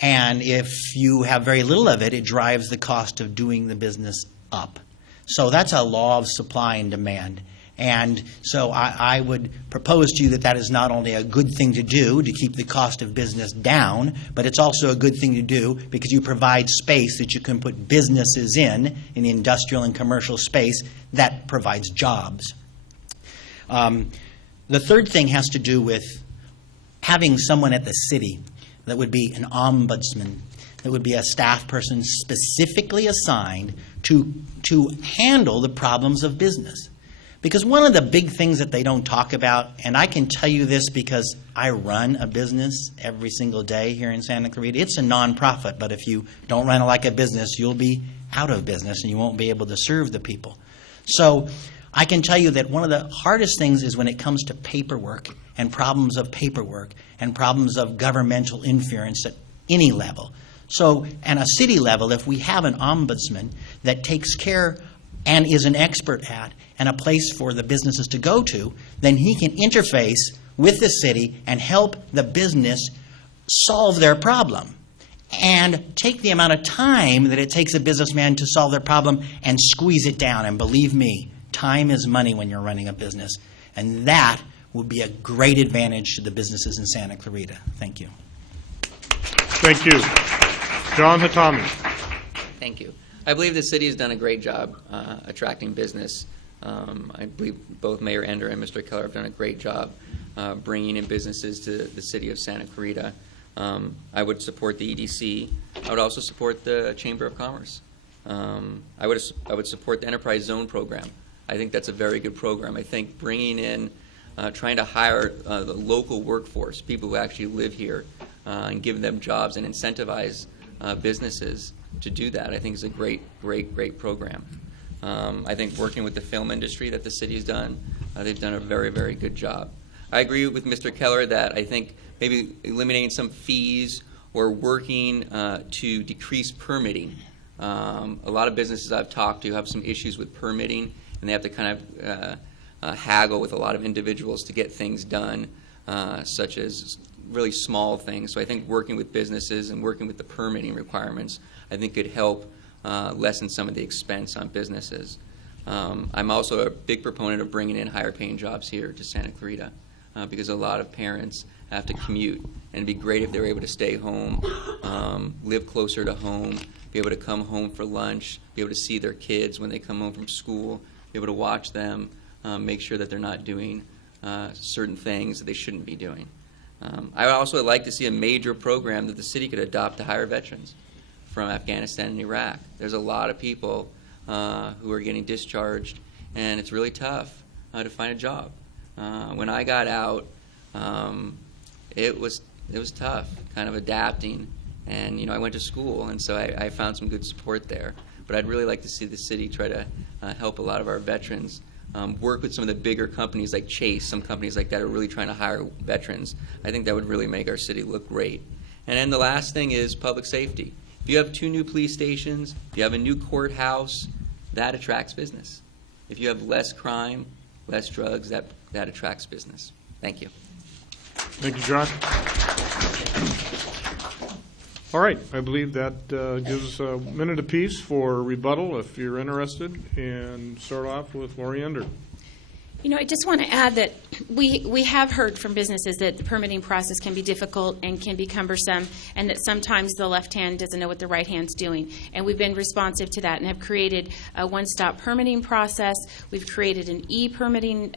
And if you have very little of it, it drives the cost of doing the business up. So that's a law of supply and demand. And so I would propose to you that that is not only a good thing to do to keep the cost of business down, but it's also a good thing to do because you provide space that you can put businesses in the industrial and commercial space that provides jobs. The third thing has to do with having someone at the city that would be an ombudsman, that would be a staff person specifically assigned to handle the problems of business. Because one of the big things that they don't talk about, and I can tell you this because I run a business every single day here in Santa Clarita. It's a nonprofit, but if you don't run it like a business, you'll be out of business and you won't be able to serve the people. So I can tell you that one of the hardest things is when it comes to paperwork and problems of paperwork and problems of governmental interference at any level. So at a city level, if we have an ombudsman that takes care and is an expert at and a place for the businesses to go to, then he can interface with the city and help the business solve their problem and take the amount of time that it takes a businessman to solve their problem and squeeze it down. And believe me, time is money when you're running a business. And that would be a great advantage to the businesses in Santa Clarita. Thank you. Thank you. John Hatami. Thank you. I believe the city has done a great job attracting business. I believe both Mayor Ender and Mr. Keller have done a great job bringing in businesses to the city of Santa Clarita. I would support the EDC. I would also support the Chamber of Commerce. I would support the Enterprise Zone program. I think that's a very good program. I think bringing in, trying to hire the local workforce, people who actually live here, and give them jobs and incentivize businesses to do that, I think is a great program. I think working with the film industry that the city's done, they've done a very, very good job. I agree with Mr. Keller that I think maybe eliminating some fees or working to decrease permitting. A lot of businesses I've talked to have some issues with permitting, and they have to kind of haggle with a lot of individuals to get things done, such as really small things. So I think working with businesses and working with the permitting requirements, I think could help lessen some of the expense on businesses. I'm also a big proponent of bringing in higher paying jobs here to Santa Clarita because a lot of parents have to commute, and it'd be great if they were able to stay home, live closer to home, be able to come home for lunch, be able to see their kids when they come home from school, be able to watch them, make sure that they're not doing certain things that they shouldn't be doing. I would also like to see a major program that the city could adopt to hire veterans from Afghanistan and Iraq. There's a lot of people who are getting discharged, and it's really tough to find a job. When I got out, it was tough, kind of adapting, and I went to school, and so I found some good support there. But I'd really like to see the city try to help a lot of our veterans. Work with some of the bigger companies like Chase, some companies like that are really trying to hire veterans. I think that would really make our city look great. And then the last thing is public safety. If you have 2 new police stations, if you have a new courthouse, that attracts business. If you have less crime, less drugs, that attracts business. Thank you. Thank you, John. All right, I believe that gives a minute apiece for rebuttal if you're interested, and start off with Lori Ender. I just want to add that we have heard from businesses that the permitting process can be difficult and can be cumbersome, and that sometimes the left hand doesn't know what the right hand's doing. And we've been responsive to that and have created a one-stop permitting process. We've created an e-permitting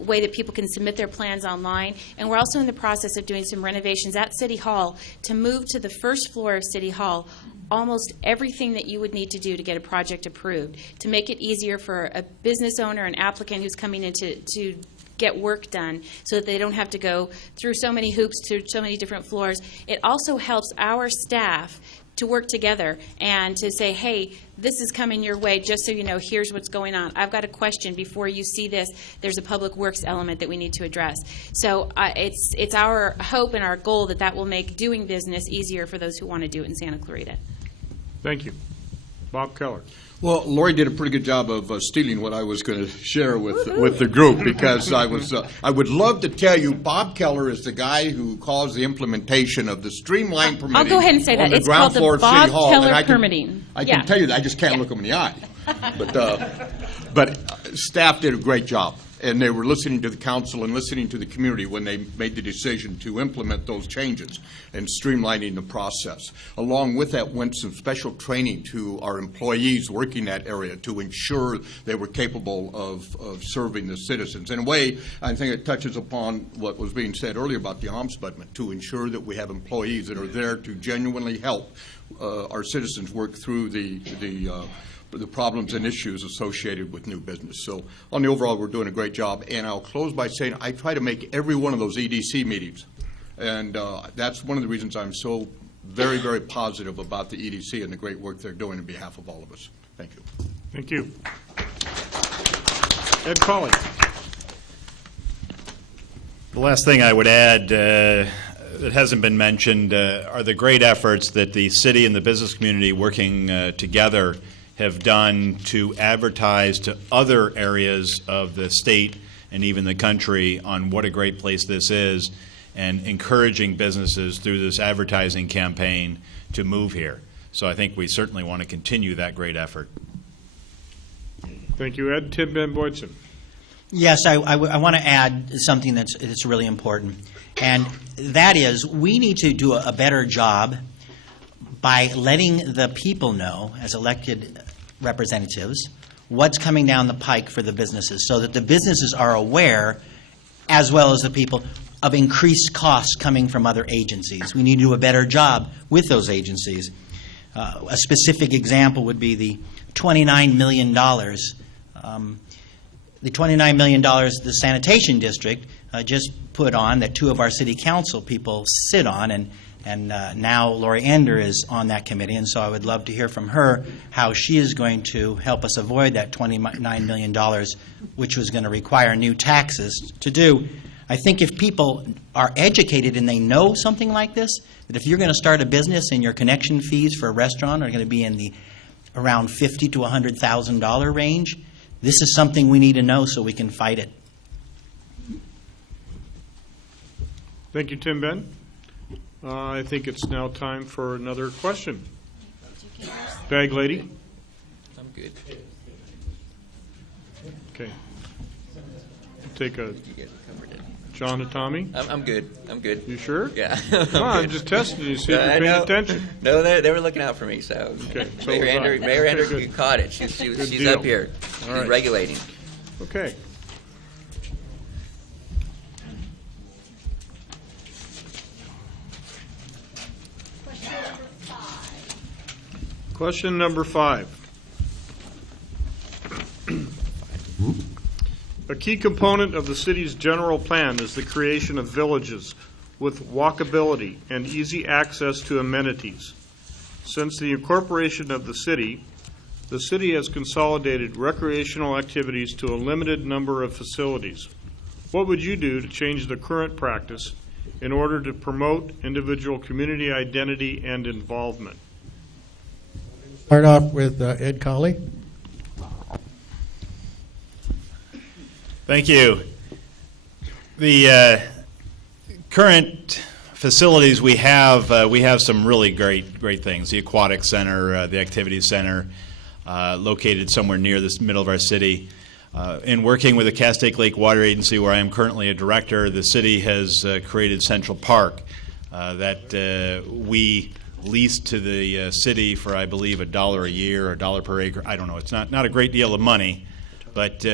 way that people can submit their plans online. And we're also in the process of doing some renovations at City Hall to move to the first floor of City Hall almost everything that you would need to do to get a project approved, to make it easier for a business owner, an applicant who's coming in to get work done so that they don't have to go through so many hoops, through so many different floors. It also helps our staff to work together and to say, hey, this is coming your way, just so you know, here's what's going on. I've got a question before you see this. There's a public works element that we need to address. So it's our hope and our goal that that will make doing business easier for those who want to do it in Santa Clarita. Thank you. Bob Keller. Well, Lori did a pretty good job of stealing what I was going to share with the group, because I would love to tell you Bob Keller is the guy who caused the implementation of the streamlined permitting. I'll go ahead and say that. On the It's ground called the floor of Bob City Hall. Keller And I can- permitting. I Yeah. can tell you that. I just can't look him in the eye. But staff did a great job, and they were listening to the council and listening to the community when they made the decision to implement those changes and streamlining the process. Along with that went some special training to our employees working that area to ensure they were capable of serving the citizens. In a way, I think it touches upon what was being said earlier about the ombudsman, to ensure that we have employees that are there to genuinely help our citizens work through the the problems and issues associated with new business. So on the overall, we're doing a great job. And I'll close by saying I try to make every one of those EDC meetings. And that's one of the reasons I'm so very, very positive about the EDC and the great work they're doing on behalf of all of us. Thank you. Thank you. Ed Colley. The last thing I would add that hasn't been mentioned are the great efforts that the city and the business community working together have done to advertise to other areas of the state and even the country on what a great place this is, and encouraging businesses through this advertising campaign to move here. So I think we certainly want to continue that great effort. Thank you, Ed. Tim Ben Boydson. Yes, I want to add something that's really important, and that is we need to do a better job by letting the people know, as elected representatives, what's coming down the pike for the businesses, so that the businesses are aware, as well as the people, of increased costs coming from other agencies. We need to do a better job with those agencies. A specific example would be the $29 million. The $29 million the sanitation district just put on that two of our city council people sit on, and now Lori Ender is on that committee, and so I would love to hear from her how she is going to help us avoid that $29 million, which was going to require new taxes to do. I think if people are educated and they know something like this, that if you're going to start a business and your connection fees for a restaurant are going to be in the around $50,000 to $100,000 range, this is something we need to know so we can fight it. Thank you, Tim Ben. I think it's now time for another question. Bag lady. I'm good. Okay. Take a You guys covered it. John and Tommy. I'm good. I'm good. You sure? Yeah. Come on, I'm just testing you, see if you're I paying know. attention. No, they were looking out for me. So, Okay, so Mayor was I. Ender, Mayor Okay, Ender, good. you caught it. She's Good she's deal. up here. She's All right. regulating. Okay. Question number 5. A key component of the city's general plan is the creation of villages with walkability and easy access to amenities. Since the incorporation of the city has consolidated recreational activities to a limited number of facilities. What would you do to change the current practice in order to promote individual community identity and involvement? Start off with Ed Colley. Thank you. The current facilities we have some really great things. The aquatic center, the activity center, located somewhere near the middle of our city. In working with the Castaic Lake Water Agency, where I am currently a director, the city has created Central Park that we lease to the city for, I believe, $1 a year or $1 per acre. I don't know. It's not a great deal of money, but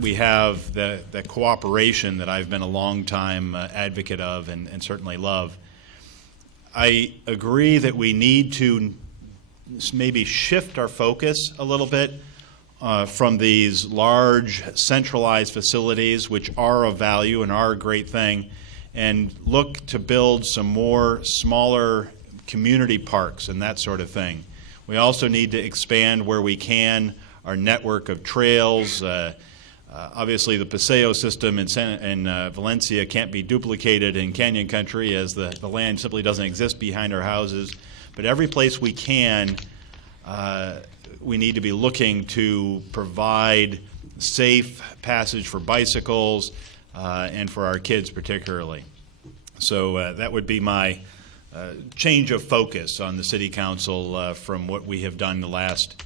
we have the cooperation that I've been a long time advocate of and certainly love. I agree that we need to maybe shift our focus a little bit from these large centralized facilities, which are of value and are a great thing, and look to build some more smaller community parks and that sort of thing. We also need to expand where we can our network of trails. Obviously, the Paseo system in Valencia can't be duplicated in Canyon Country, as the land simply doesn't exist behind our houses. But every place we can, we need to be looking to provide safe passage for bicycles and for our kids particularly. So that would be my change of focus on the City Council from what we have done the last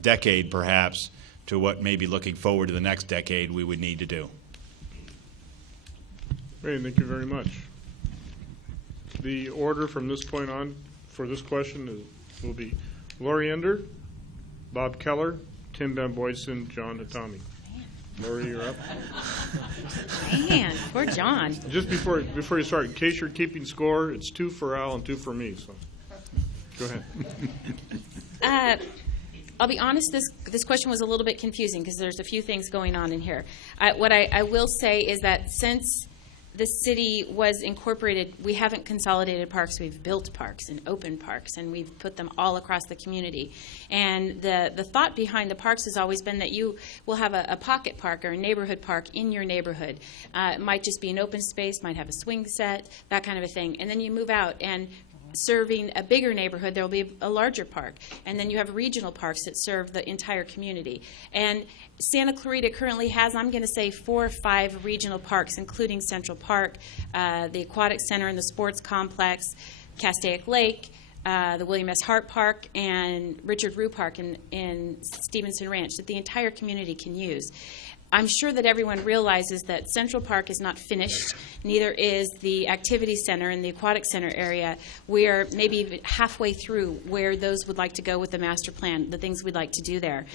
decade perhaps to what maybe looking forward to the next decade we would need to do. Great, thank you very much. The order from this point on for this question will be Lori Ender, Bob Keller, Tim Ben Boydson, John Hatami. Lori, you're up. Man, poor John. Just before you start, in case you're keeping score, it's 2 for Al and 2 for me. So, go ahead. I'll be honest, this question was a little bit confusing because there's a few things going on in here. What I will say is that since the city was incorporated, we haven't consolidated parks. We've built parks and opened parks, and we've put them all across the community. And the thought behind the parks has always been that you will have a pocket park or a neighborhood park in your neighborhood. It might just be an open space, might have a swing set, that kind of a thing. And then you move out, and serving a bigger neighborhood, there will be a larger park. And then you have regional parks that serve the entire community. And Santa Clarita currently has, I'm going to say, 4 or 5 regional parks, including Central Park, the Aquatic Center and the Sports Complex, Castaic Lake, the William S. Hart Park, and Richard Rue Park in Stevenson Ranch that the entire community can use. I'm sure that everyone realizes that Central Park is not finished, neither is the Activity Center and the Aquatic Center area. We are maybe even halfway through where those would like to go with the master plan, the things we'd like to do there.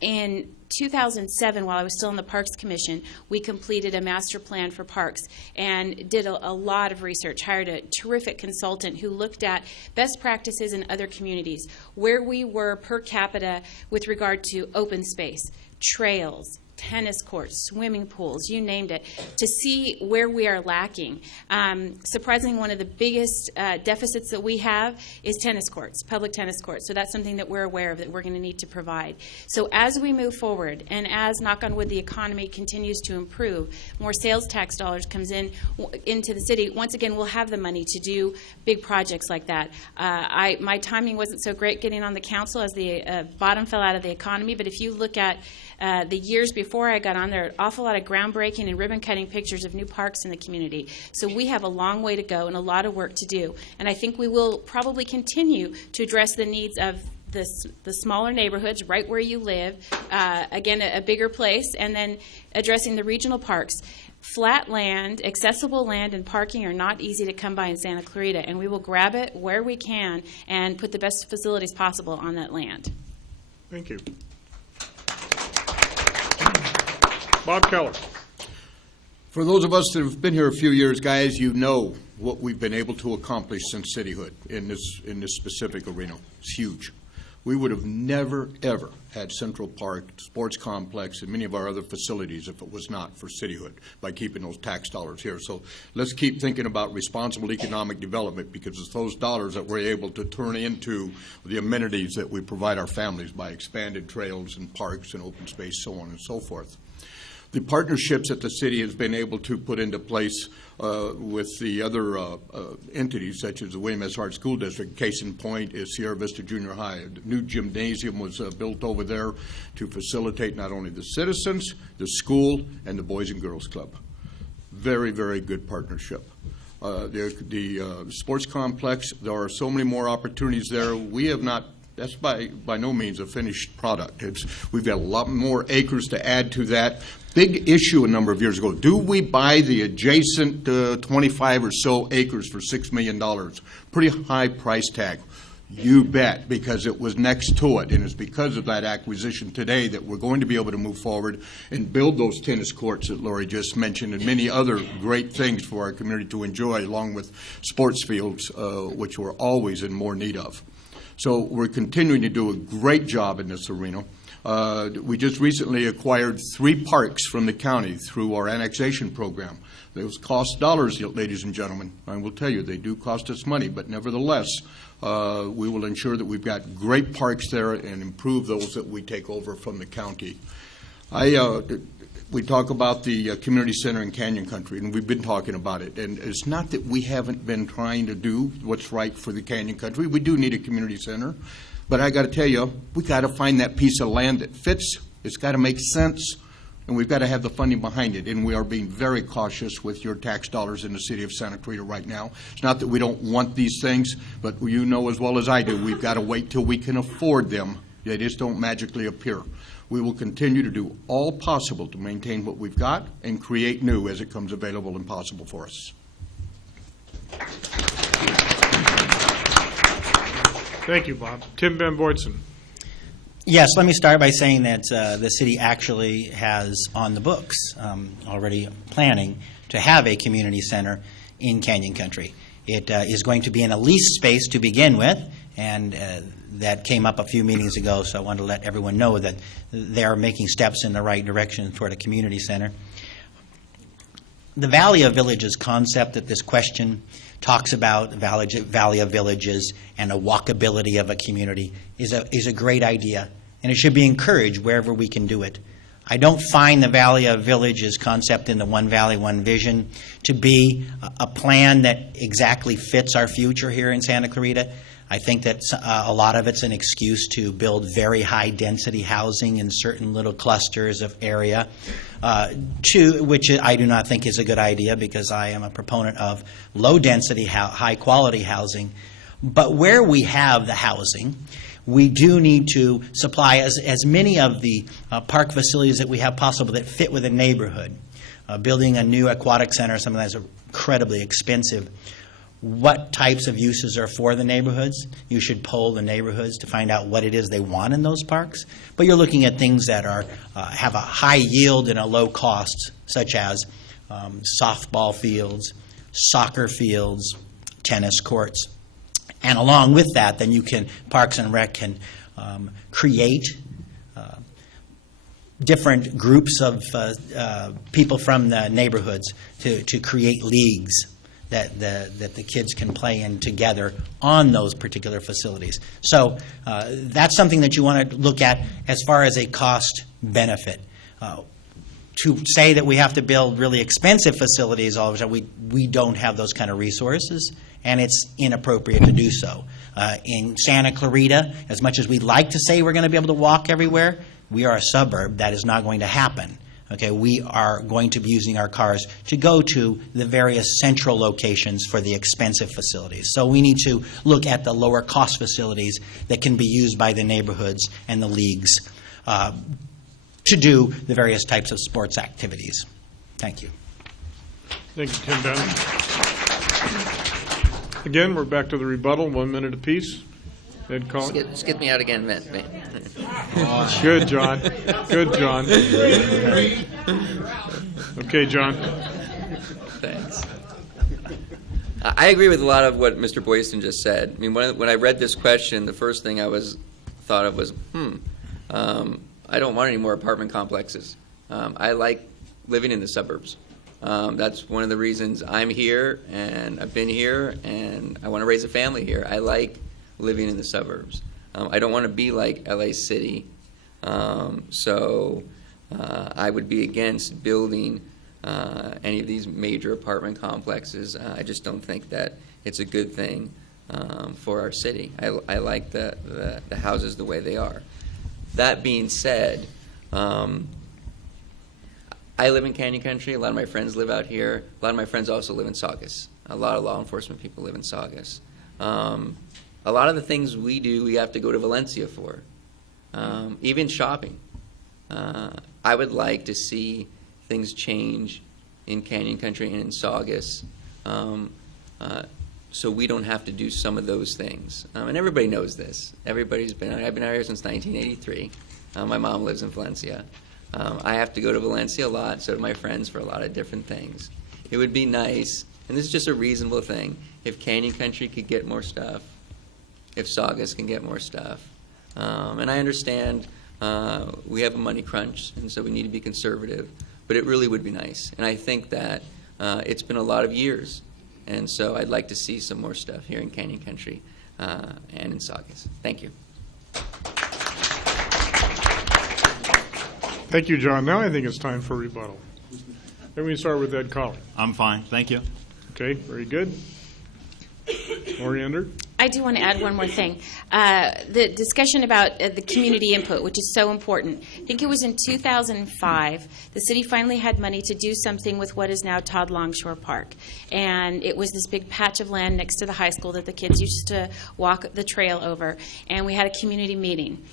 In 2007, while I was still on the Parks Commission, we completed a master plan for parks and did a lot of research, hired a terrific consultant who looked at best practices in other communities, where we were per capita with regard to open space, trails, tennis courts, swimming pools, you named it, to see where we are lacking. Surprisingly, one of the biggest deficits that we have is tennis courts, public tennis courts. So that's something that we're aware of that we're going to need to provide. So as we move forward, and as, knock on wood, the economy continues to improve, more sales tax dollars comes into the city, once again, we'll have the money to do big projects like that. My timing wasn't so great getting on the council as the bottom fell out of the economy, but if you look at the years before I got on, there are an awful lot of groundbreaking and ribbon-cutting pictures of new parks in the community. So we have a long way to go and a lot of work to do. And I think we will probably continue to address the needs of the smaller neighborhoods right where you live, again, a bigger place, and then addressing the regional parks. Flat land, accessible land, and parking are not easy to come by in Santa Clarita, and we will grab it where we can and put the best facilities possible on that land. Thank you. Bob Keller. For those of us that have been here a few years, guys, you know what we've been able to accomplish since cityhood in this specific arena. It's huge. We would have never, ever had Central Park, Sports Complex, and many of our other facilities if it was not for cityhood by keeping those tax dollars here. So let's keep thinking about responsible economic development, because it's those dollars that we're able to turn into the amenities that we provide our families by expanded trails and parks and open space, so on and so forth. The partnerships that the city has been able to put into place with the other entities, such as the William S. Hart School District, case in point is Sierra Vista Junior High. A new gymnasium was built over there to facilitate not only the citizens, the school, and the Boys and Girls Club. Very, very good partnership. The sports complex, there are so many more opportunities there. We have not. That's by no means a finished product. We've got a lot more acres to add to that. Big issue a number of years ago. Do we buy the adjacent 25 or so acres for $6 million? Pretty high price tag. You bet, because it was next to it, and it's because of that acquisition today that we're going to be able to move forward and build those tennis courts that Lori just mentioned and many other great things for our community to enjoy, along with sports fields, which we're always in more need of. So we're continuing to do a great job in this arena. We just recently acquired 3 parks from the county through our annexation program. Those cost dollars, ladies and gentlemen. I will tell you, they do cost us money, but nevertheless, we will ensure that we've got great parks there and improve those that we take over from the county. We talk about the community center in Canyon Country, and we've been talking about it. And it's not that we haven't been trying to do what's right for the Canyon Country. We do need a community center. But I got to tell you, we got to find that piece of land that fits. It's got to make sense, and we've got to have the funding behind it. And we are being very cautious with your tax dollars in the city of Santa Clarita right now. It's not that we don't want these things, but you know as well as I do, we've got to wait till we can afford them. They just don't magically appear. We will continue to do all possible to maintain what we've got and create new as it comes available and possible for us. Thank you, Bob. Tim Ben Boydson. Yes, let me start by saying that the city actually has on the books already planning to have a community center in Canyon Country. It is going to be in a leased space to begin with, and that came up a few meetings ago, so I wanted to let everyone know that they are making steps in the right direction toward a community center. The Valley of Villages concept that this question talks about, Valley of Villages and a walkability of a community, is a great idea, and it should be encouraged wherever we can do it. I don't find the Valley of Villages concept in the One Valley, One Vision to be a plan that exactly fits our future here in Santa Clarita. I think that a lot of it's an excuse to build very high-density housing in certain little clusters of area, which I do not think is a good idea, because I am a proponent of low-density, high-quality housing. But where we have the housing, we do need to supply as many of the park facilities that we have possible that fit with a neighborhood. Building a new aquatic center, something that's incredibly expensive. What types of uses are for the neighborhoods? You should poll the neighborhoods to find out what it is they want in those parks. But you're looking at things that are have a high yield and a low cost, such as softball fields, soccer fields, tennis courts. And along with that, then Parks and Rec can create different groups of people from the neighborhoods to create leagues that the kids can play in together on those particular facilities. So that's something that you want to look at as far as a cost benefit. To say that we have to build really expensive facilities, all of a sudden we don't have those kind of resources, and it's inappropriate to do so. In Santa Clarita, as much as we'd like to say we're going to be able to walk everywhere, we are a suburb. That is not going to happen. Okay, we are going to be using our cars to go to the various central locations for the expensive facilities. So we need to look at the lower cost facilities that can be used by the neighborhoods and the leagues to do the various types of sports activities. Thank you. Thank you, Tim Ben. Again, we're back to the rebuttal, 1 minute apiece. Ed Collins. Skip me out again, man. Good, John. Good, John. Okay, John. Thanks. I agree with a lot of what Mr. Boyston just said. I mean, when I read this question, the first thing I thought of was, I don't want any more apartment complexes. I like living in the suburbs. That's one of the reasons I'm here, and I've been here, and I want to raise a family here. I like living in the suburbs. I don't want to be like LA City, so I would be against building any of these major apartment complexes. I just don't think that it's a good thing for our city. I like the houses the way they are. That being said, I live in Canyon Country. A lot of my friends live out here. A lot of my friends also live in Saugus. A lot of law enforcement people live in Saugus. A lot of the things we do, we have to go to Valencia for. Even shopping. I would like to see things change in Canyon Country and in Saugus, so we don't have to do some of those things. And everybody knows this. I've been out here since 1983. My mom lives in Valencia. I have to go to Valencia a lot, so do my friends, for a lot of different things. It would be nice, and this is just a reasonable thing, if Canyon Country could get more stuff, if Saugus can get more stuff. And I understand we have a money crunch, and so we need to be conservative, but it really would be nice. And I think that it's been a lot of years, and so I'd like to see some more stuff here in Canyon Country and in Saugus. Thank you. Thank you, John. Now I think it's time for rebuttal. Then we start with Ed Collins. I'm fine, thank you. Okay, very good. Oriander? I do want to add one more thing. The discussion about the community input, which is so important. I think it was in 2005, the city finally had money to do something with what is now Todd Longshore Park. And it was this big patch of land next to the high school that the kids used to walk the trail over. And we had a community meeting.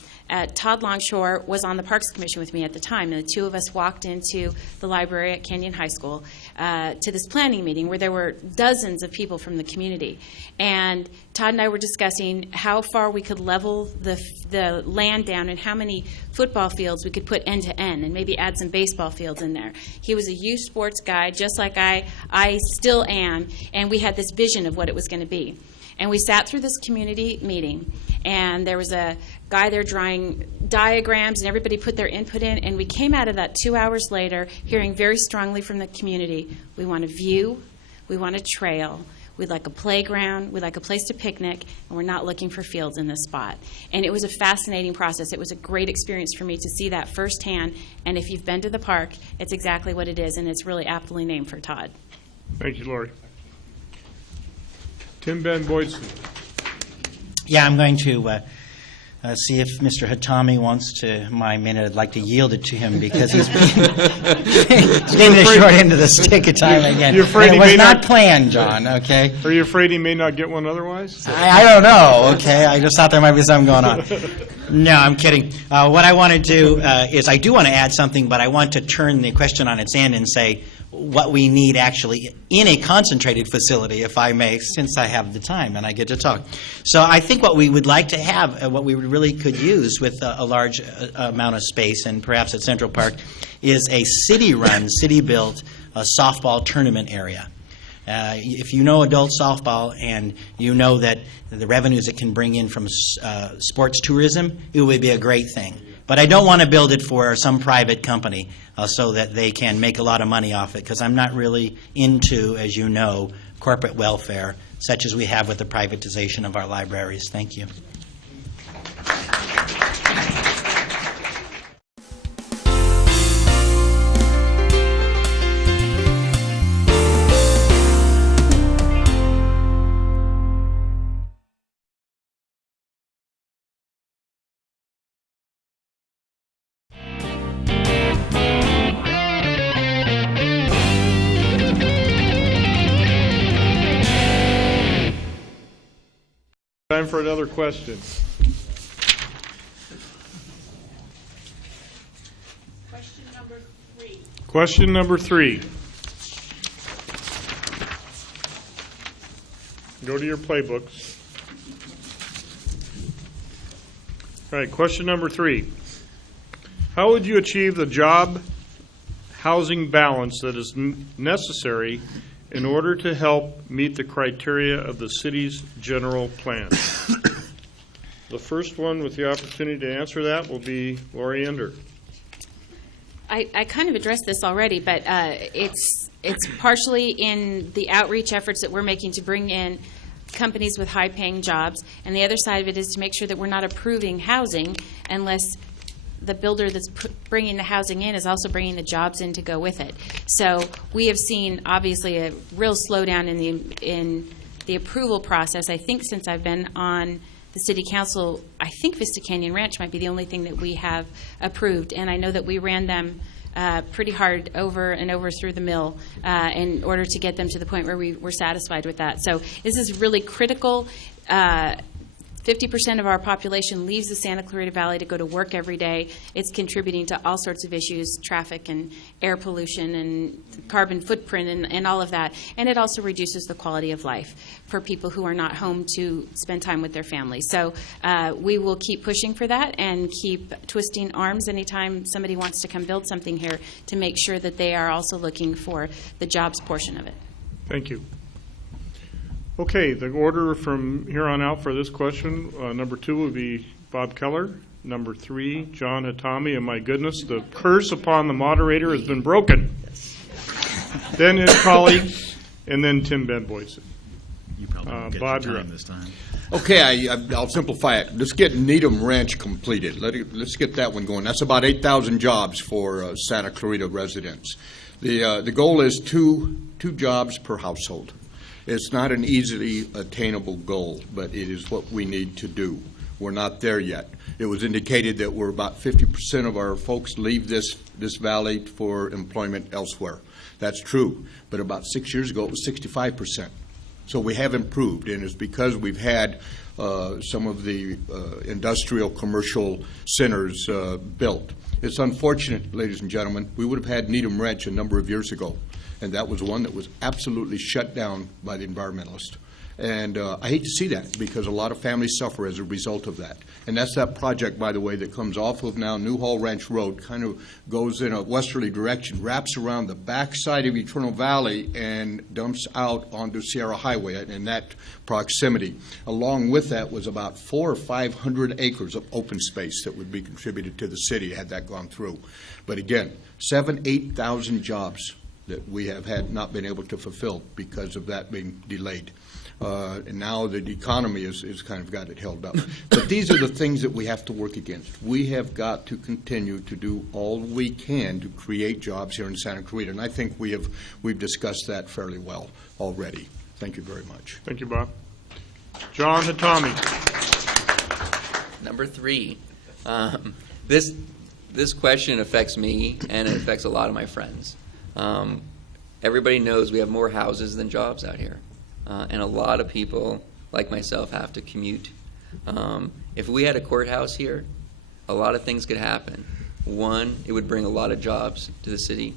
Todd Longshore was on the Parks Commission with me at the time, and the two of us walked into the library at Canyon High School to this planning meeting where there were dozens of people from the community. And Todd and I were discussing how far we could level the land down and how many football fields we could put end to end and maybe add some baseball fields in there. He was a youth sports guy, just like I still am, and we had this vision of what it was going to be. And we sat through this community meeting, and there was a guy there drawing diagrams, and everybody put their input in, and we came out of that 2 hours later hearing very strongly from the community, we want a view, we want a trail, we'd like a playground, we'd like a place to picnic, and we're not looking for fields in this spot. And it was a fascinating process. It was a great experience for me to see that firsthand, and if you've been to the park, it's exactly what it is, and it's really aptly named for Todd. Thank you, Lori. Tim Ben Boydson. Yeah, I'm going to see if Mr. Hatami wants to my minute. I'd like to yield it to him because he's getting the short end of the stick at time again. You're afraid and he it was may not not- planned, John, okay? Are you afraid he may not get one otherwise? I don't know, okay? I just thought there might be something going on. No, I'm kidding. What I want to do is I do want to add something, but I want to turn the question on its end and say what we need actually in a concentrated facility, if I may, since I have the time and I get to talk. So I think what we would like to have, what we really could use with a large amount of space, and perhaps at Central Park, is a city-run, city-built softball tournament area. If you know adult softball and you know that the revenues it can bring in from sports tourism, it would be a great thing. But I don't want to build it for some private company so that they can make a lot of money off it, because I'm not really into, as you know, corporate welfare, such as we have with the privatization of our libraries. Thank you. Time for another question. Question number 3. Question number 3. Go to your playbooks. All right, question number 3. How would you achieve the job housing balance that is necessary in order to help meet the criteria of the city's general plan? The first one with the opportunity to answer that will be Lori Ender. I kind of addressed this already, but it's partially in the outreach efforts that we're making to bring in companies with high-paying jobs, and the other side of it is to make sure that we're not approving housing unless the builder that's bringing the housing in is also bringing the jobs in to go with it. So we have seen, obviously, a real slowdown in the approval process. I think since I've been on the City Council, I think Vista Canyon Ranch might be the only thing that we have approved, and I know that we ran them pretty hard over and over through the mill in order to get them to the point where we were satisfied with that. So this is really critical. 50% of our population leaves the Santa Clarita Valley to go to work every day. It's contributing to all sorts of issues, traffic and air pollution and carbon footprint and all of that. And it also reduces the quality of life for people who are not home to spend time with their families. So we will keep pushing for that and keep twisting arms anytime somebody wants to come build something here to make sure that they are also looking for the jobs portion of it. Thank you. Okay, the order from here on out for this question, number 2 will be Bob Keller, number 3, John Hatami, and my goodness, the curse upon the moderator has been broken. Then his colleagues, and then Tim Ben Boydson. You probably won't get Bob, your you're time up. this time. Okay, I'll simplify it. Let's get Needham Ranch completed. Let's get that one going. That's about 8,000 jobs for Santa Clarita residents. The goal is two jobs per household. It's not an easily attainable goal, but it is what we need to do. We're not there yet. It was indicated that we're about 50% of our folks leave this valley for employment elsewhere. That's true, but about 6 years ago it was 65%. So we have improved, and it's because we've had some of the industrial commercial centers built. It's unfortunate, ladies and gentlemen, we would have had Needham Ranch a number of years ago, and that was one that was absolutely shut down by the environmentalists. And I hate to see that, because a lot of families suffer as a result of that. And that's that project, by the way, that comes off of now Newhall Ranch Road, kind of goes in a westerly direction, wraps around the backside of Eternal Valley, and dumps out onto Sierra Highway in that proximity. Along with that was about 400 or 500 acres of open space that would be contributed to the city had that gone through. But again, 8,000 jobs that we have had not been able to fulfill because of that being delayed. And now the economy is kind of got it held up. But these are the things that we have to work against. We have got to continue to do all we can to create jobs here in Santa Clarita, and I think we've discussed that fairly well already. Thank you very much. Thank you, Bob. John Hatami. Number 3, this question affects me, and it affects a lot of my friends. Everybody knows we have more houses than jobs out here, and a lot of people, like myself, have to commute. If we had a courthouse here, a lot of things could happen. 1, it would bring a lot of jobs to the city.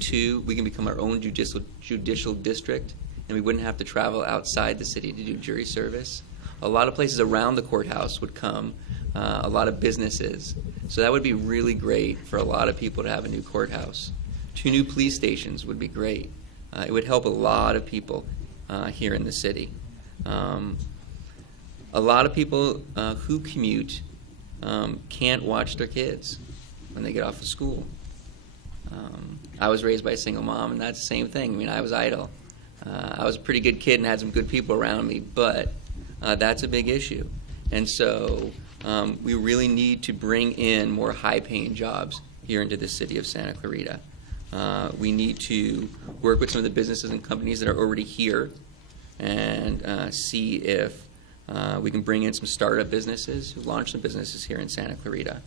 2, we can become our own judicial district, and we wouldn't have to travel outside the city to do jury service. A lot of places around the courthouse would come, a lot of businesses. So that would be really great for a lot of people to have a new courthouse. 2 new police stations would be great. It would help a lot of people here in the city. A lot of people who commute can't watch their kids when they get off of school. I was raised by a single mom, and that's the same thing. I mean, I was idle. I was a pretty good kid and had some good people around me, but that's a big issue. And so we really need to bring in more high-paying jobs here into the city of Santa Clarita. We need to work with some of the businesses and companies that are already here and see if we can bring in some startup businesses who launch some businesses here in Santa Clarita.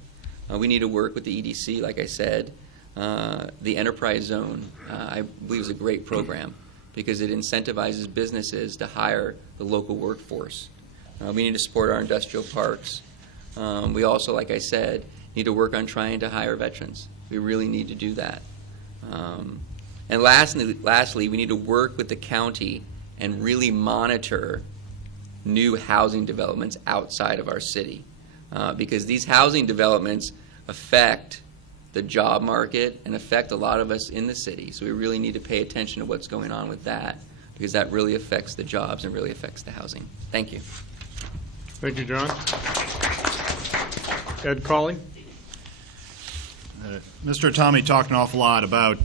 We need to work with the EDC, like I said. The Enterprise Zone, I believe, is a great program because it incentivizes businesses to hire the local workforce. We need to support our industrial parks. We also, like I said, need to work on trying to hire veterans. We really need to do that. And lastly, we need to work with the county and really monitor new housing developments outside of our city, because these housing developments affect the job market and affect a lot of us in the city. So we really need to pay attention to what's going on with that, because that really affects the jobs and really affects the housing. Thank you. Thank you, John. Ed Colley. Mr. Tommy talked an awful lot about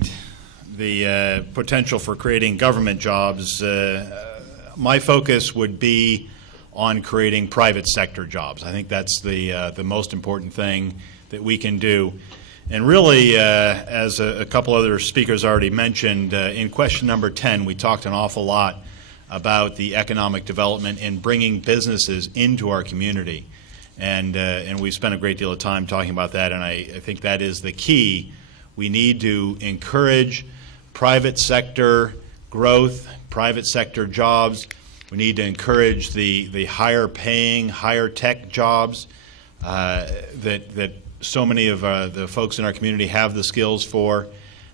the potential for creating government jobs. My focus would be on creating private sector jobs. I think that's the most important thing that we can do. And really, as a couple other speakers already mentioned, in question number 10, we talked an awful lot about the economic development and bringing businesses into our community. And we've spent a great deal of time talking about that, and I think that is the key. We need to encourage private sector growth, private sector jobs. We need to encourage the higher paying, higher tech jobs that so many of the folks in our community have the skills for.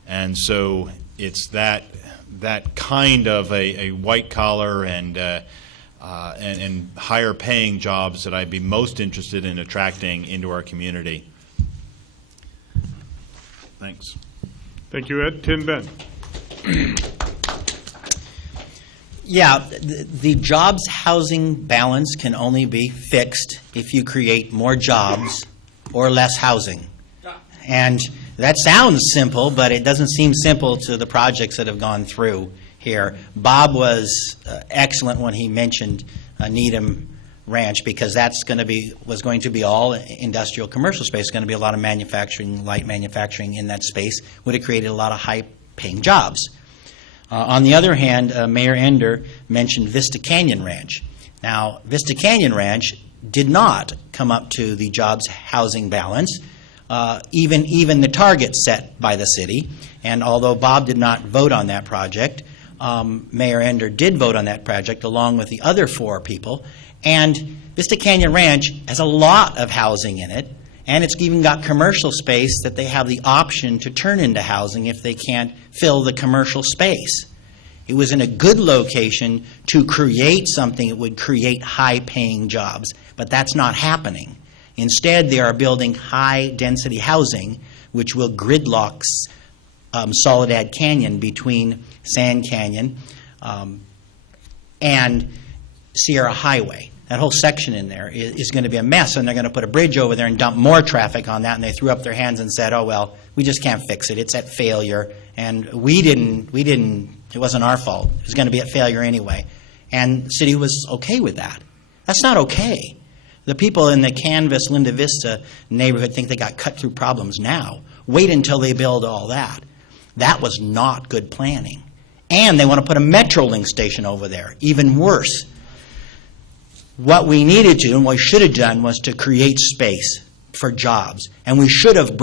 And so it's that kind of a white collar and higher paying jobs that I'd be most interested in attracting into our community. Thanks. Thank you, Ed. Tim Ben. Yeah, the jobs housing balance can only be fixed if you create more jobs or less housing. And that sounds simple, but it doesn't seem simple to the projects that have gone through here. Bob was excellent when he mentioned Needham Ranch, because that's was going to be all industrial commercial space. It's going to be a lot of manufacturing, light manufacturing in that space. Would have created a lot of high-paying jobs. On the other hand, Mayor Ender mentioned Vista Canyon Ranch. Now, Vista Canyon Ranch did not come up to the jobs housing balance, even the target set by the city. And although Bob did not vote on that project, Mayor Ender did vote on that project along with the other 4 people. And Vista Canyon Ranch has a lot of housing in it, and it's even got commercial space that they have the option to turn into housing if they can't fill the commercial space. It was in a good location to create something that would create high-paying jobs, but that's not happening. Instead, they are building high-density housing, which will gridlock Soledad Canyon between Sand Canyon and Sierra Highway. That whole section in there is going to be a mess, and they're going to put a bridge over there and dump more traffic on that, and they threw up their hands and said, oh, well, we just can't fix it. It's at failure, and we didn't, it wasn't our fault. It was going to be at failure anyway. And the city was okay with that. That's not okay. The people in the Canvas, Linda Vista neighborhood think they got cut through problems now. Wait until they build all that. That was not good planning. And they want to put a Metrolink station over there, even worse. What we needed to, and what we should have done, was to create space for jobs. And we should have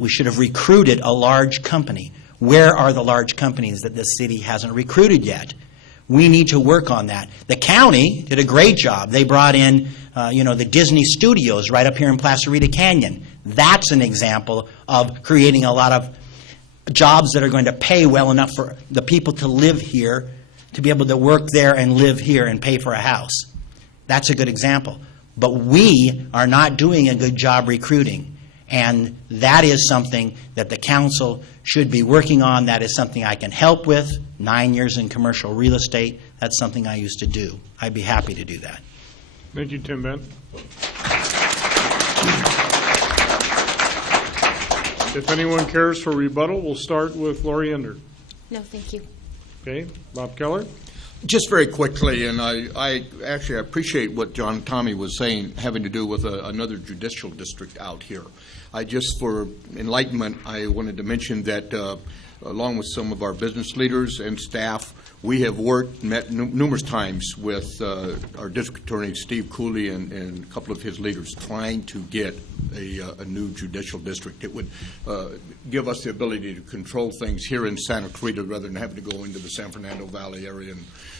we should have recruited a large company. Where are the large companies that this city hasn't recruited yet? We need to work on that. The county did a great job. They brought in, the Disney studios right up here in Placerita Canyon. That's an example of creating a lot of jobs that are going to pay well enough for the people to live here, to be able to work there and live here and pay for a house. That's a good example. But we are not doing a good job recruiting. And that is something that the council should be working on. That is something I can help with. 9 years in commercial real estate, that's something I used to do. I'd be happy to do that. Thank you, Tim Ben. If anyone cares for rebuttal, we'll start with Lori Ender. No, thank you. Okay, Bob Keller? Just very quickly, and I actually appreciate what John Tommy was saying, having to do with another judicial district out here. Just for enlightenment, I wanted to mention that along with some of our business leaders and staff, we have met numerous times with our district attorney, Steve Cooley, and a couple of his leaders trying to get a new judicial district. It would give us the ability to control things here in Santa Clarita rather than having to go into the San Fernando Valley area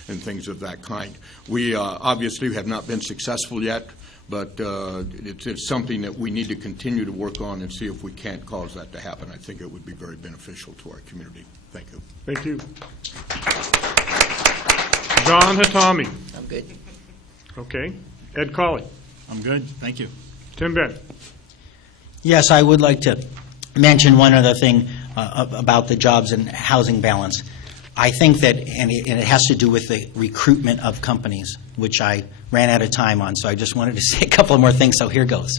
and things of that kind. We obviously have not been successful yet, but it's something that we need to continue to work on and see if we can't cause that to happen. I think it would be very beneficial to our community. Thank you. Thank you. John Hatami. I'm good. Okay. Ed Colley. I'm good, thank you. Tim Ben. Yes, I would like to mention one other thing about the jobs and housing balance. I think that, and it has to do with the recruitment of companies, which I ran out of time on, so I just wanted to say a couple more things, so here goes.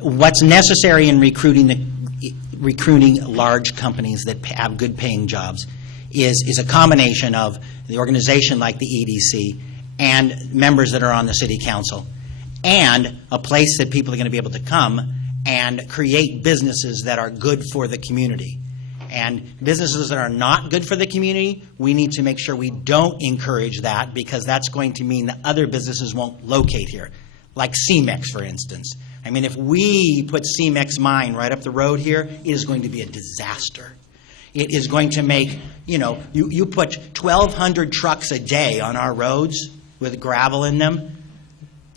What's necessary in recruiting large companies that have good paying jobs is a combination of the organization like the EDC and members that are on the city council, and a place that people are going to be able to come and create businesses that are good for the community. And businesses that are not good for the community, we need to make sure we don't encourage that, because that's going to mean that other businesses won't locate here, like CEMEX, for instance. I mean, if we put CEMEX mine right up the road here, it is going to be a disaster. It is going to make, you put 1,200 trucks a day on our roads with gravel in them,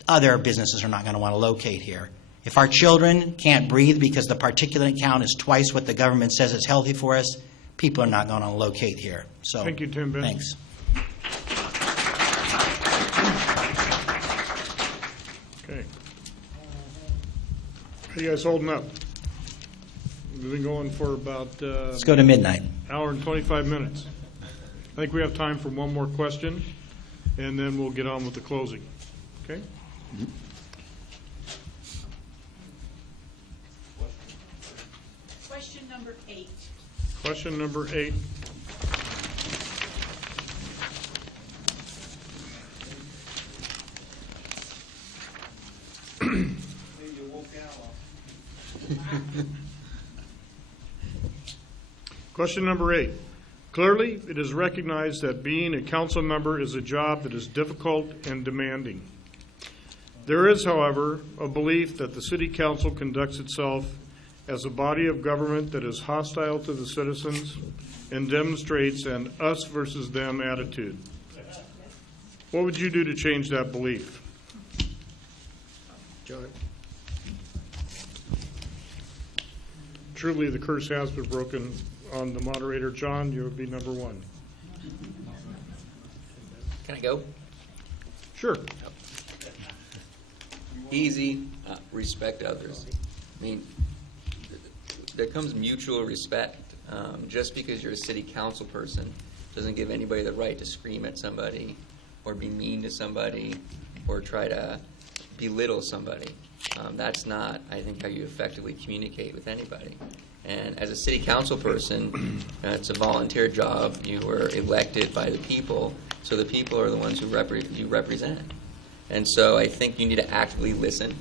other businesses are not going to want to locate here. If our children can't breathe because the particulate count is twice what the government says is healthy for us, people are not going to locate here. So, thank you, Tim Ben. Thanks. Okay. How you guys holding up? We've been going for about Let's go to midnight. hour and 25 minutes. I think we have time for one more question, and then we'll get on with the closing. Okay? Question number 8. Question number 8. Question number 8. Clearly, it is recognized that being a council member is a job that is difficult and demanding. There is, however, a belief that the City Council conducts itself as a body of government that is hostile to the citizens and demonstrates an us versus them attitude. What would you do to change that belief? John? Truly, the curse has been broken on the moderator. John, you would be number 1. Can I go? Sure. Easy, respect others. I mean, there comes mutual respect. Just because you're a city council person doesn't give anybody the right to scream at somebody or be mean to somebody or try to belittle somebody. That's not, I think, how you effectively communicate with anybody. And as a city council person, it's a volunteer job. You were elected by the people, so the people are the ones who you represent. And so I think you need to actively listen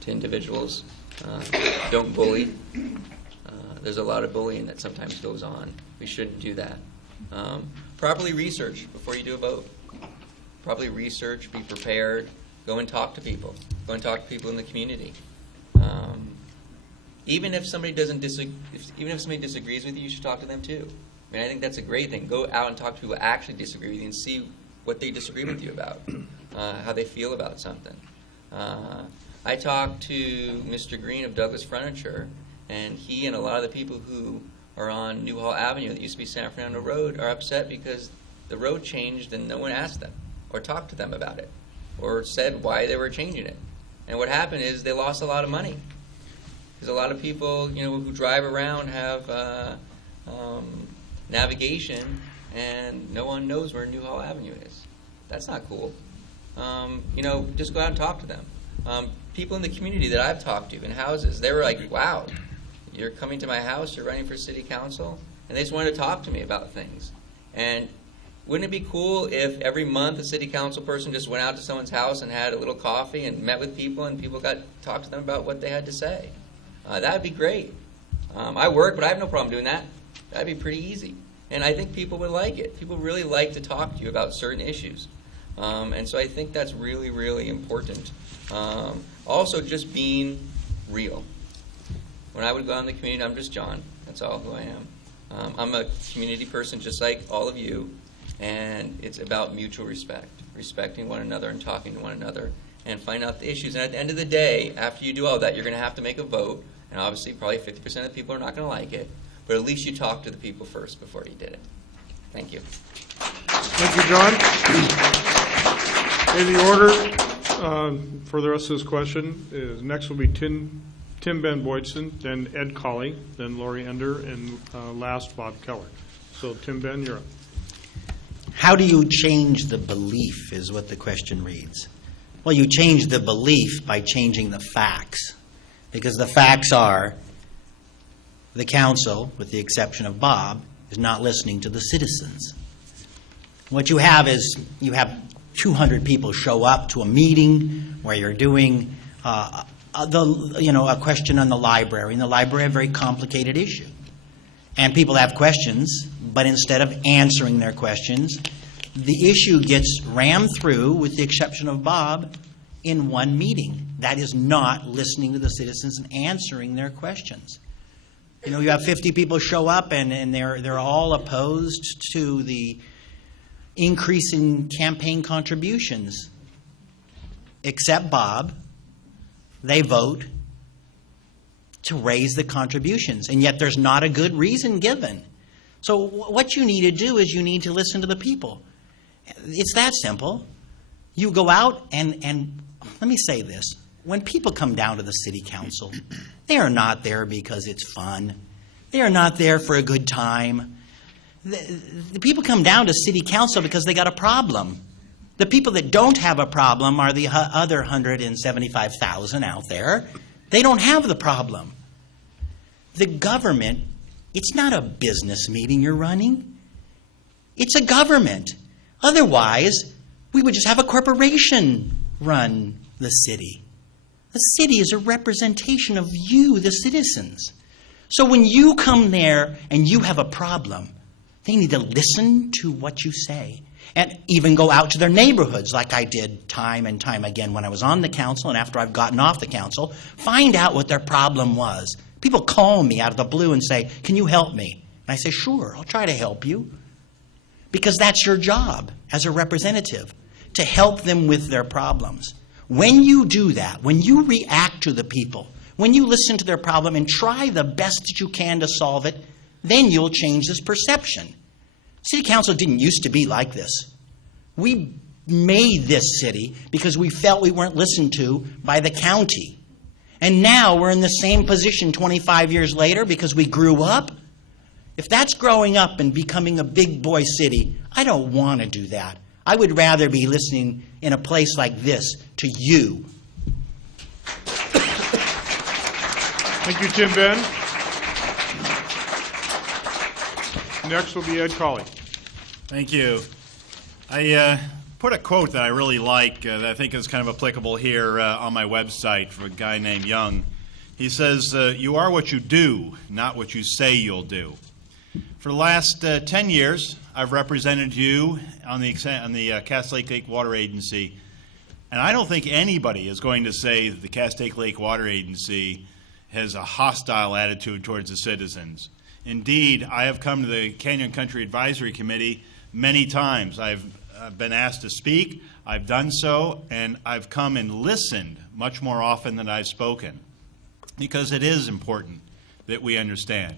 to individuals. Don't bully. There's a lot of bullying that sometimes goes on. We shouldn't do that. Properly research before you do a vote. Properly research, be prepared, go and talk to people. Go and talk to people in the community. Even if somebody even if somebody disagrees with you, you should talk to them too. I mean, I think that's a great thing. Go out and talk to people who actually disagree with you and see what they disagree with you about, how they feel about something. I talked to Mr. Green of Douglas Furniture, and he and a lot of the people who are on Newhall Avenue that used to be San Fernando Road are upset because the road changed and no one asked them or talked to them about it or said why they were changing it. And what happened is they lost a lot of money because a lot of people, who drive around have navigation and no one knows where Newhall Avenue is. That's not cool. Just go out and talk to them. People in the community that I've talked to in houses, they were like, wow, you're coming to my house, you're running for city council, and they just wanted to talk to me about things. And wouldn't it be cool if every month a city council person just went out to someone's house and had a little coffee and met with people and people got to talk to them about what they had to say? That would be great. I work, but I have no problem doing that. That'd be pretty easy. And I think people would like it. People really like to talk to you about certain issues. And so I think that's really, really important. Also, just being real. When I would go out in the community, I'm just John. That's all who I am. I'm a community person just like all of you, and it's about mutual respect, respecting one another and talking to one another and find out the issues. And at the end of the day, after you do all that, you're going to have to make a vote, and obviously probably 50% of the people are not going to like it, but at least you talked to the people first before you did it. Thank you. Thank you, John. In the order for the rest of this question is next will be Tim Ben Boydson, then Ed Colley, then Lori Ender, and last Bob Keller. So Tim Ben, you're up. How do you change the belief is what the question reads. Well, you change the belief by changing the facts, because the facts are the council, with the exception of Bob, is not listening to the citizens. What you have is you have 200 people show up to a meeting where you're doing a question on the library. And the library is a very complicated issue. And people have questions, but instead of answering their questions, the issue gets rammed through, with the exception of Bob, in one meeting. That is not listening to the citizens and answering their questions. You have 50 people show up, and they're all opposed to the increase in campaign contributions, except Bob. They vote to raise the contributions, and yet there's not a good reason given. So what you need to do is you need to listen to the people. It's that simple. You go out and let me say this. When people come down to the city council, they are not there because it's fun. They are not there for a good time. The people come down to city council because they got a problem. The people that don't have a problem are the other 175,000 out there. They don't have the problem. The government, it's not a business meeting you're running. It's a government. Otherwise, we would just have a corporation run the city. The city is a representation of you, the citizens. So when you come there and you have a problem, they need to listen to what you say and even go out to their neighborhoods like I did time and time again when I was on the council and after I've gotten off the council, find out what their problem was. People call me out of the blue and say, can you help me? And I say, sure, I'll try to help you. Because that's your job as a representative, to help them with their problems. When you do that, when you react to the people, when you listen to their problem and try the best that you can to solve it, then you'll change this perception. City Council didn't used to be like this. We made this city because we felt we weren't listened to by the county. And now we're in the same position 25 years later because we grew up. If that's growing up and becoming a big boy city, I don't want to do that. I would rather be listening in a place like this to you. Thank you, Tim Ben. Next will be Ed Colley. Thank you. I put a quote that I really like that I think is kind of applicable here on my website from a guy named Young. He says, "You are what you do, not what you say you'll do." For the last 10 years, I've represented you on the Castaic Lake Water Agency, and I don't think anybody is going to say that the Castaic Lake Water Agency has a hostile attitude towards the citizens. Indeed, I have come to the Canyon Country Advisory Committee many times. I've been asked to speak, I've done so, and I've come and listened much more often than I've spoken, because it is important that we understand.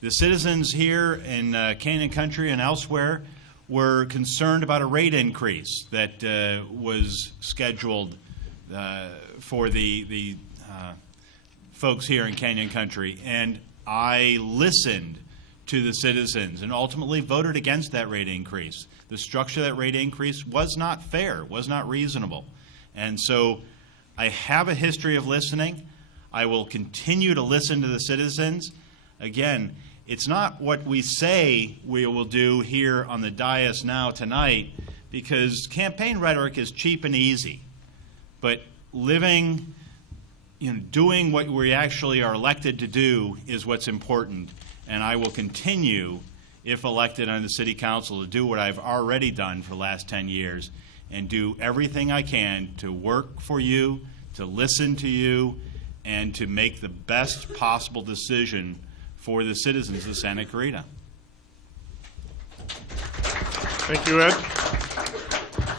The citizens here in Canyon Country and elsewhere were concerned about a rate increase that was scheduled for the folks here in Canyon Country, and I listened to the citizens and ultimately voted against that rate increase. The structure of that rate increase was not fair, was not reasonable. And so I have a history of listening. I will continue to listen to the citizens. Again, it's not what we say we will do here on the dais now tonight, because campaign rhetoric is cheap and easy. But living, doing what we actually are elected to do is what's important. And I will continue, if elected on the City Council, to do what I've already done for the last 10 years and do everything I can to work for you, to listen to you, and to make the best possible decision for the citizens of Santa Clarita. Thank you, Ed.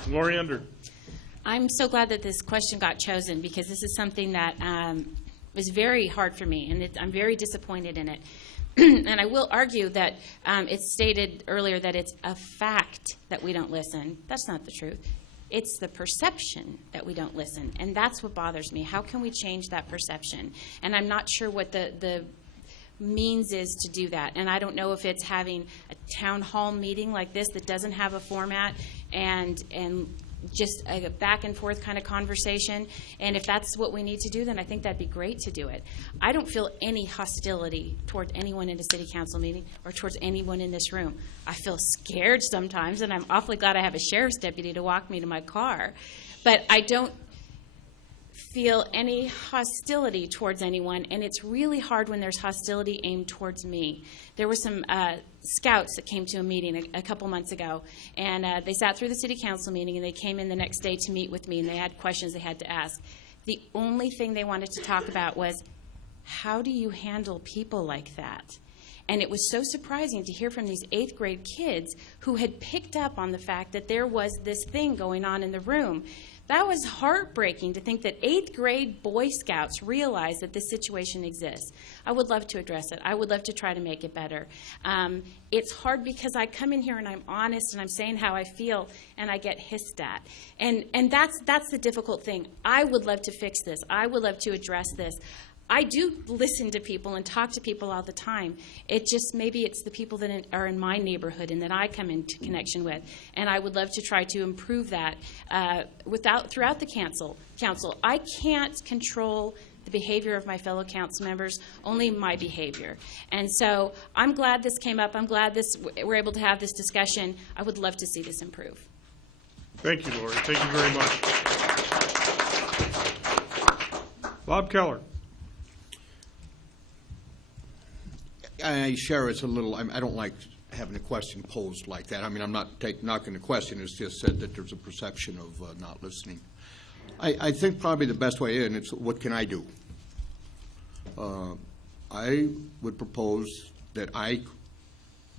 Lori Under. I'm so glad that this question got chosen, because this is something that was very hard for me, and I'm very disappointed in it. And I will argue that it's stated earlier that it's a fact that we don't listen. That's not the truth. It's the perception that we don't listen, and that's what bothers me. How can we change that perception? And I'm not sure what the means is to do that. And I don't know if it's having a town hall meeting like this that doesn't have a format and just a back and forth kind of conversation. And if that's what we need to do, then I think that'd be great to do it. I don't feel any hostility toward anyone in a city council meeting or towards anyone in this room. I feel scared sometimes, and I'm awfully glad I have a sheriff's deputy to walk me to my car. But I don't feel any hostility towards anyone, and it's really hard when there's hostility aimed towards me. There were some scouts that came to a meeting a couple months ago, and they sat through the city council meeting, and they came in the next day to meet with me, and they had questions they had to ask. The only thing they wanted to talk about was, how do you handle people like that? And it was so surprising to hear from these 8th grade kids who had picked up on the fact that there was this thing going on in the room. That was heartbreaking to think that 8th grade Boy Scouts realize that this situation exists. I would love to address it. I would love to try to make it better. It's hard because I come in here and I'm honest and I'm saying how I feel, and I get hissed at. And that's the difficult thing. I would love to fix this. I would love to address this. I do listen to people and talk to people all the time. It just, maybe it's the people that are in my neighborhood and that I come into connection with. And I would love to try to improve that throughout the council. I can't control the behavior of my fellow council members, only my behavior. And so I'm glad this came up. I'm glad we're able to have this discussion. I would love to see this improve. Thank you, Lori. Thank you very much. Bob Keller. I share it's a little, I don't like having a question posed like that. I mean, I'm not knocking the question. It's just said that there's a perception of not listening. I think probably the best way in is, what can I do? I would propose that I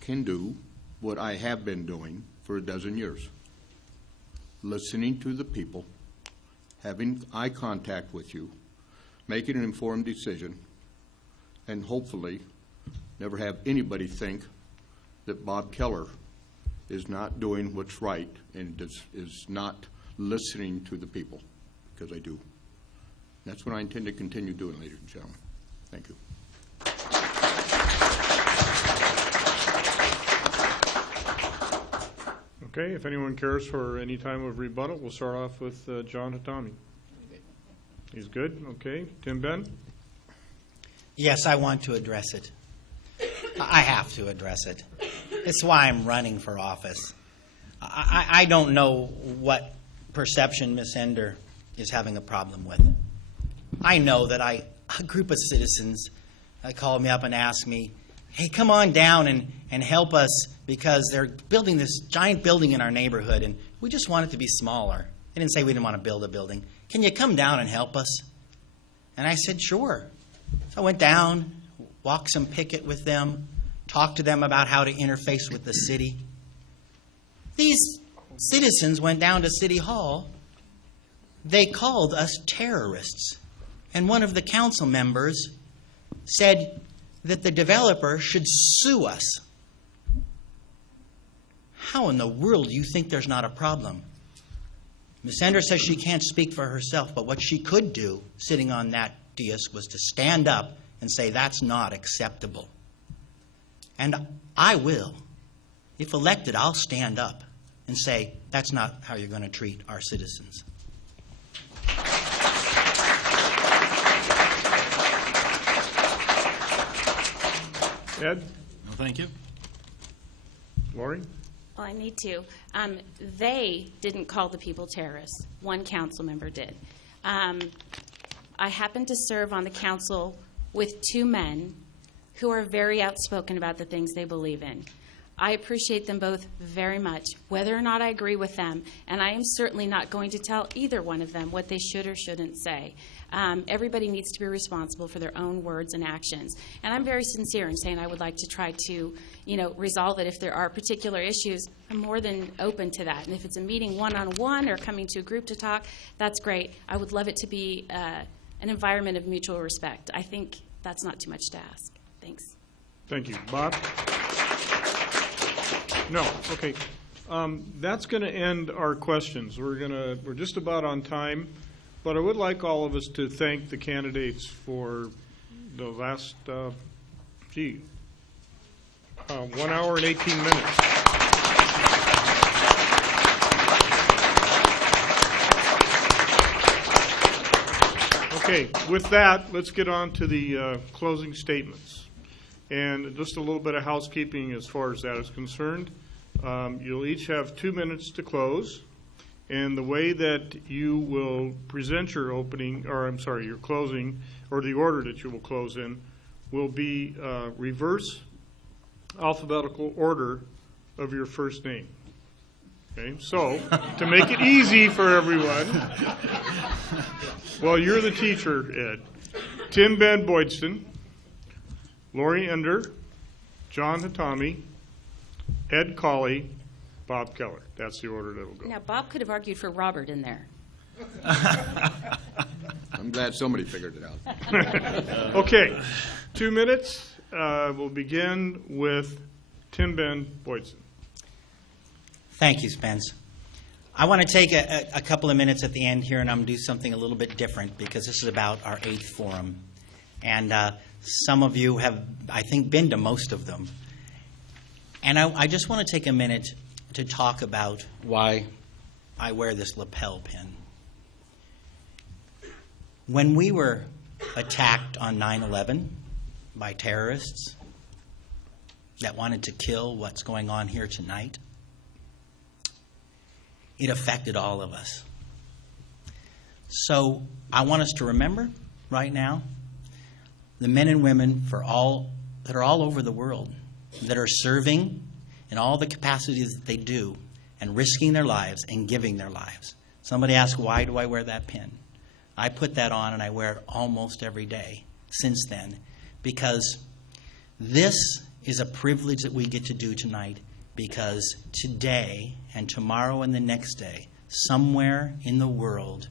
can do what I have been doing for a dozen years. Listening to the people, having eye contact with you, making an informed decision, and hopefully never have anybody think that Bob Keller is not doing what's right and is not listening to the people, because I do. That's what I intend to continue doing, ladies and gentlemen. Thank you. Okay, if anyone cares for any time of rebuttal, we'll start off with John Hatami. He's good? Okay. Tim Ben? Yes, I want to address it. I have to address it. It's why I'm running for office. I don't know what perception Ms. Ender is having a problem with. I know that a group of citizens called me up and asked me, hey, come on down and help us because they're building this giant building in our neighborhood and we just want it to be smaller. They didn't say we didn't want to build a building. Can you come down and help us? And I said, sure. So I went down, walked some picket with them, talked to them about how to interface with the city. These citizens went down to City Hall. They called us terrorists. And one of the council members said that the developer should sue us. How in the world do you think there's not a problem? Ms. Ender says she can't speak for herself, but what she could do, sitting on that dais, was to stand up and say that's not acceptable. And I will. If elected, I'll stand up and say that's not how you're going to treat our citizens. Ed? No, thank you. Lori? Well, I need to. They didn't call the people terrorists. One council member did. I happen to serve on the council with two men who are very outspoken about the things they believe in. I appreciate them both very much, whether or not I agree with them, and I am certainly not going to tell either one of them what they should or shouldn't say. Everybody needs to be responsible for their own words and actions. And I'm very sincere in saying I would like to try to, resolve it. If there are particular issues, I'm more than open to that. And if it's a meeting one-on-one or coming to a group to talk, that's great. I would love it to be an environment of mutual respect. I think that's not too much to ask. Thanks. Thank you. Bob? No. Okay. That's going to end our questions. We're just about on time, but I would like all of us to thank the candidates for the last 1 hour and 18 minutes. Okay, with that, let's get on to the closing statements. And just a little bit of housekeeping as far as that is concerned. You'll each have 2 minutes to close. And the way that you will present your your closing, or the order that you will close in, will be reverse alphabetical order of your first name. Okay, so to make it easy for everyone, well, you're the teacher, Ed. Tim Ben Boydston, Lori Ender, John Hatami, Ed Colley, Bob Keller. That's the order that will go. Now, Bob could have argued for Robert in there. I'm glad somebody figured it out. Okay, 2 minutes. We'll begin with Tim Ben Boydston. Thank you, Spence. I want to take a couple of minutes at the end here, and I'm going to do something a little bit different because this is about our 8th forum. And some of you have, I think, been to most of them. And I just want to take a minute to talk about why I wear this lapel pin. When we were attacked on 9/11 by terrorists that wanted to kill what's going on here tonight, it affected all of us. So I want us to remember right now the men and women that are all over the world that are serving in all the capacities that they do and risking their lives and giving their lives. Somebody asked, why do I wear that pin? I put that on and I wear it almost every day since then, because this is a privilege that we get to do tonight, because today and tomorrow and the next day, somewhere in the world,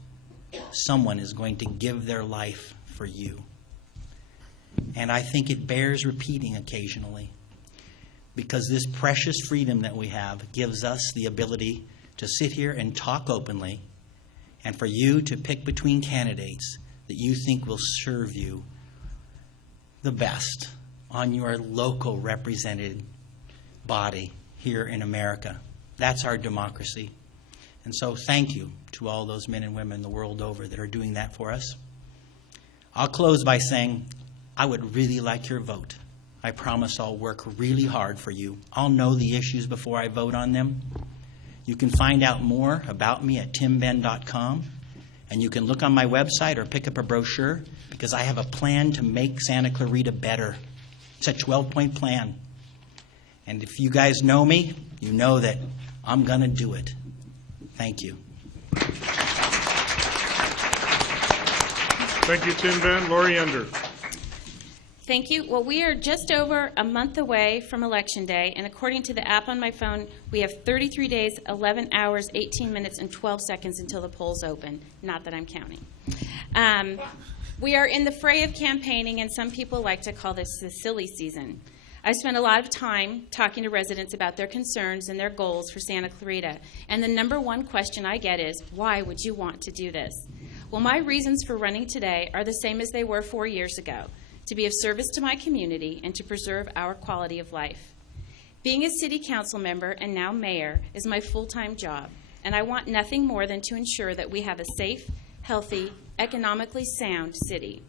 someone is going to give their life for you. And I think it bears repeating occasionally. because this precious freedom that we have gives us the ability to sit here and talk openly, and for you to pick between candidates that you think will serve you the best on your local represented body here in America. That's our democracy. And so thank you to all those men and women the world over that are doing that for us. I'll close by saying I would really like your vote. I promise I'll work really hard for you. I'll know the issues before I vote on them. You can find out more about me at timben.com, and you can look on my website or pick up a brochure, because I have a plan to make Santa Clarita better. It's a 12-point plan. And if you guys know me, you know that I'm going to do it. Thank you. Thank you, Tim Ben. Lori Ender. Thank you. Well, we are just over a month away from Election Day, and according to the app on my phone, we have 33 days, 11 hours, 18 minutes, and 12 seconds until the polls open. Not that I'm counting. We are in the fray of campaigning, and some people like to call this the silly season. I've spent a lot of time talking to residents about their concerns and their goals for Santa Clarita, and the number one question I get is, why would you want to do this? Well, my reasons for running today are the same as they were 4 years ago: to be of service to my community and to preserve our quality of life. Being a city council member and now mayor is my full-time job, and I want nothing more than to ensure that we have a safe, healthy, economically sound city.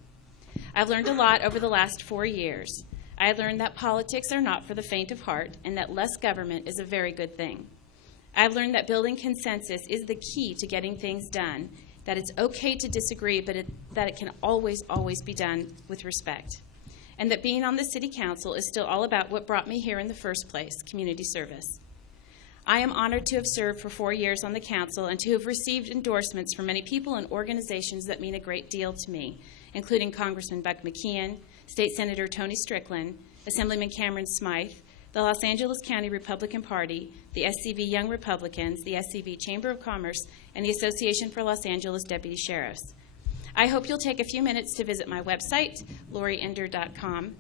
I've learned a lot over the last 4 years. I learned that politics are not for the faint of heart and that less government is a very good thing. I've learned that building consensus is the key to getting things done, that it's okay to disagree, but that it can always, always be done with respect. And that being on the city council is still all about what brought me here in the first place: community service. I am honored to have served for 4 years on the council and to have received endorsements from many people and organizations that mean a great deal to me, including Congressman Buck McKeon, State Senator Tony Strickland, Assemblyman Cameron Smythe, the Los Angeles County Republican Party, the SCV Young Republicans, the SCV Chamber of Commerce, and the Association for Los Angeles Deputy Sheriffs. I hope you'll take a few minutes to visit my website, loriender.com,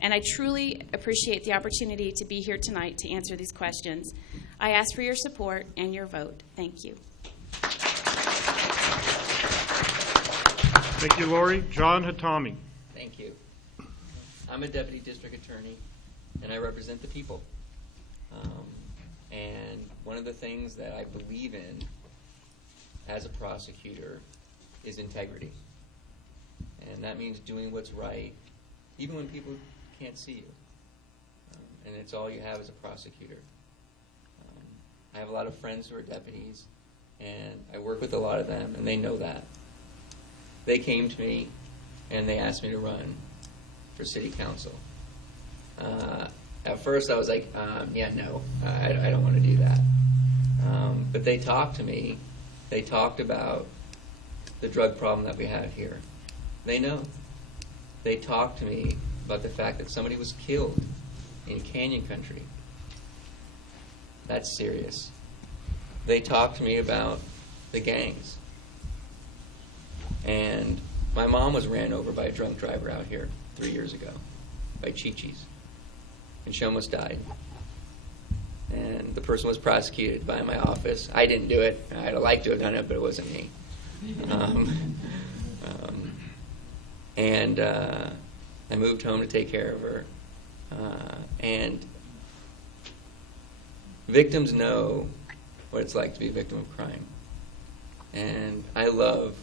and I truly appreciate the opportunity to be here tonight to answer these questions. I ask for your support and your vote. Thank you. Thank you, Lori. John Hatami. Thank you. I'm a deputy district attorney, and I represent the people. And one of the things that I believe in as a prosecutor is integrity. And that means doing what's right, even when people can't see you. And it's all you have as a prosecutor. I have a lot of friends who are deputies, and I work with a lot of them, and they know that. They came to me, and they asked me to run for city council. At first I was like, yeah, no, I don't want to do that. But they talked to me. They talked about the drug problem that we have here. They know. They talked to me about the fact that somebody was killed in Canyon Country. That's serious. They talked to me about the gangs. And my mom was ran over by a drunk driver out here 3 years ago, by Chi-Chi's. And she almost died. And the person was prosecuted by my office. I didn't do it. I'd have liked to have done it, but it wasn't me. I moved home to take care of her. And victims know what it's like to be a victim of crime. And I love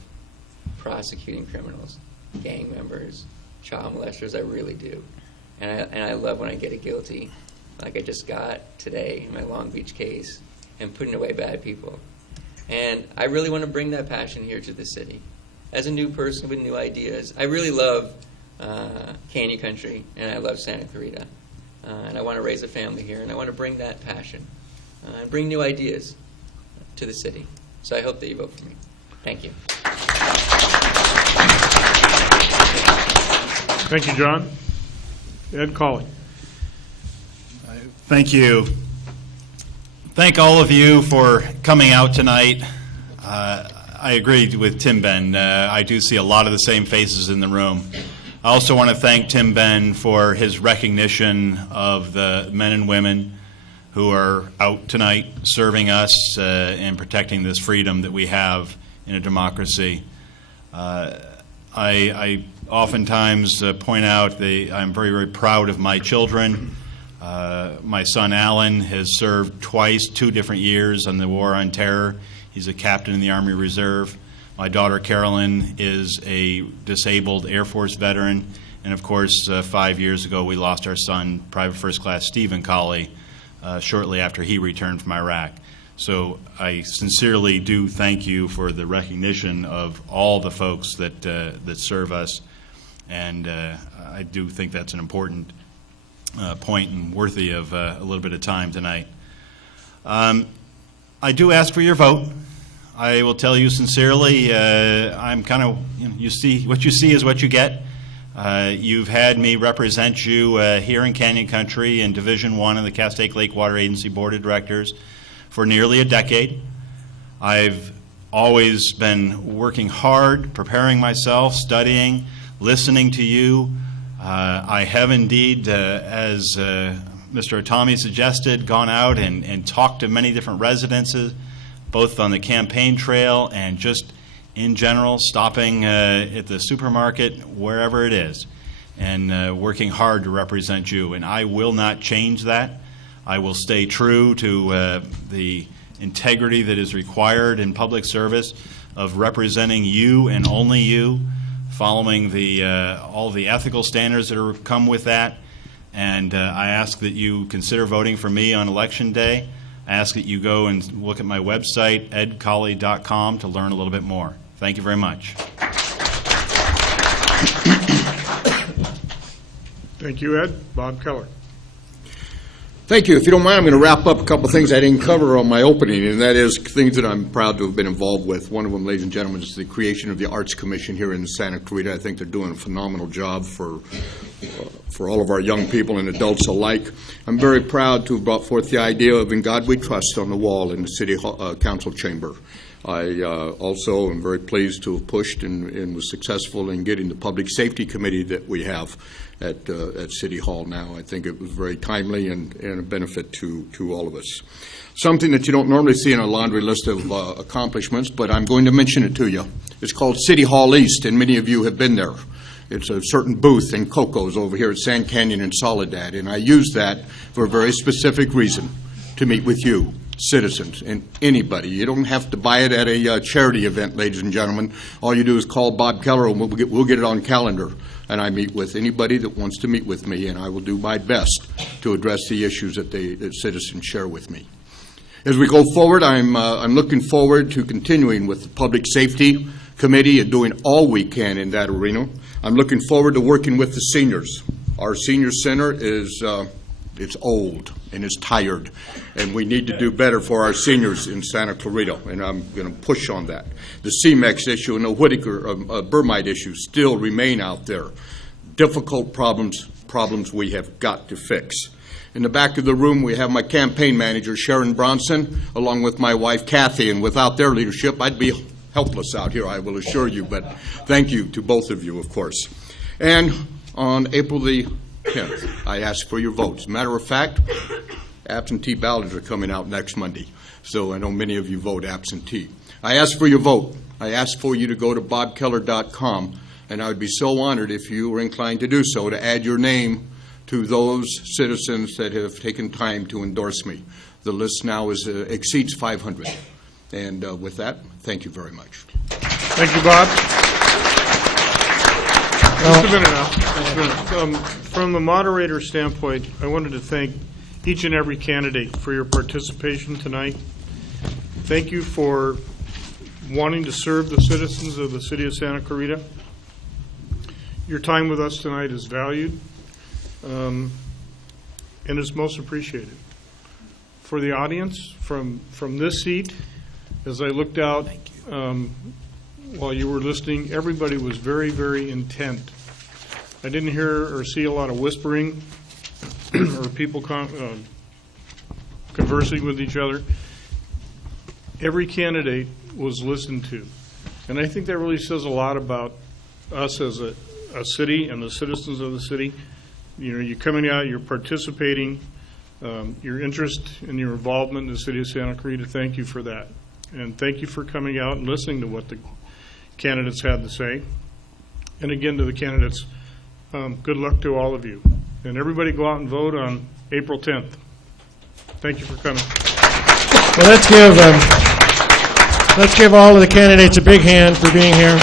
prosecuting criminals, gang members, child molesters. I really do. And I love when I get a guilty, like I just got today in my Long Beach case, and putting away bad people. And I really want to bring that passion here to the city. As a new person with new ideas, I really love Canyon Country, and I love Santa Clarita. And I want to raise a family here, and I want to bring that passion and bring new ideas to the city. So I hope that you vote for me. Thank you. Thank you, John. Ed Colley. Thank you. Thank all of you for coming out tonight. I agree with Tim Ben. I do see a lot of the same faces in the room. I also want to thank Tim Ben for his recognition of the men and women who are out tonight serving us and protecting this freedom that we have in a democracy. I oftentimes point out I'm very, very proud of my children. My son Alan has served twice, 2 different years on the War on Terror. He's a captain in the Army Reserve. My daughter Carolyn is a disabled Air Force veteran. And of course, 5 years ago, we lost our son, Private First Class Stephen Colley, shortly after he returned from Iraq. So I sincerely do thank you for the recognition of all the folks that serve us, and I do think that's an important point and worthy of a little bit of time tonight. I do ask for your vote. I will tell you sincerely, I'm kind of, you see, what you see is what you get. You've had me represent you here in Canyon Country in Division 1 of the Castaic Lake Water Agency Board of Directors for nearly a decade. I've always been working hard, preparing myself, studying, listening to you. I have indeed, as Mr. Otami suggested, gone out and talked to many different residences, both on the campaign trail and just in general, stopping at the supermarket, wherever it is, and working hard to represent you. And I will not change that. I will stay true to the integrity that is required in public service of representing you and only you, following all the ethical standards that come with that. And I ask that you consider voting for me on Election Day. I ask that you go and look at my website, edcolley.com, to learn a little bit more. Thank you very much. Thank you, Ed. Bob Keller. Thank you. If you don't mind, I'm going to wrap up a couple of things I didn't cover on my opening, and that is things that I'm proud to have been involved with. One of them, ladies and gentlemen, is the creation of the Arts Commission here in Santa Clarita. I think they're doing a phenomenal job for all of our young people and adults alike. I'm very proud to have brought forth the idea of "In God We Trust" on the wall in the City Council chamber. I also am very pleased to have pushed and was successful in getting the Public Safety Committee that we have at City Hall now. I think it was very timely and a benefit to all of us. Something that you don't normally see in a laundry list of accomplishments, but I'm going to mention it to you. It's called City Hall East, and many of you have been there. It's a certain booth in Coco's over here at Sand Canyon and Soledad, and I use that for a very specific reason, to meet with you, citizens, and anybody. You don't have to buy it at a charity event, ladies and gentlemen. All you do is call Bob Keller, and we'll get it on calendar. And I meet with anybody that wants to meet with me, and I will do my best to address the issues that citizens share with me. As we go forward, I'm looking forward to continuing with the Public Safety Committee and doing all we can in that arena. I'm looking forward to working with the seniors. Our senior center is it's old and it's tired, and we need to do better for our seniors in Santa Clarita, and I'm going to push on that. The CMEX issue and the Whitaker Bermite issue still remain out there. Difficult problems we have got to fix. In the back of the room, we have my campaign manager, Sharon Bronson, along with my wife, Kathy, and without their leadership, I'd be helpless out here, I will assure you, but thank you to both of you, of course. And on April the 10th, I ask for your votes. As a matter of fact, absentee ballots are coming out next Monday, so I know many of you vote absentee. I ask for your vote. I ask for you to go to bobkeller.com, and I would be so honored if you were inclined to do so, to add your name to those citizens that have taken time to endorse me. The list now exceeds 500. And with that, thank you very much. Thank you, Bob. Just a minute now. From the moderator standpoint, I wanted to thank each and every candidate for your participation tonight. Thank you for wanting to serve the citizens of the city of Santa Clarita. Your time with us tonight is valued and is most appreciated. For the audience, from this seat, as I looked out while you were listening, everybody was very, very intent. I didn't hear or see a lot of whispering or people conversing with each other. Every candidate was listened to. And I think that really says a lot about us as a a city and the citizens of the city. You know, you're coming out, you're participating, your interest and your involvement in the city of Santa Clarita. Thank you for that. And thank you for coming out and listening to what the candidates had to say. And again, to the candidates, good luck to all of you. And everybody go out and vote on April 10th. Thank you for coming. Well, let's give all of the candidates a big hand for being here.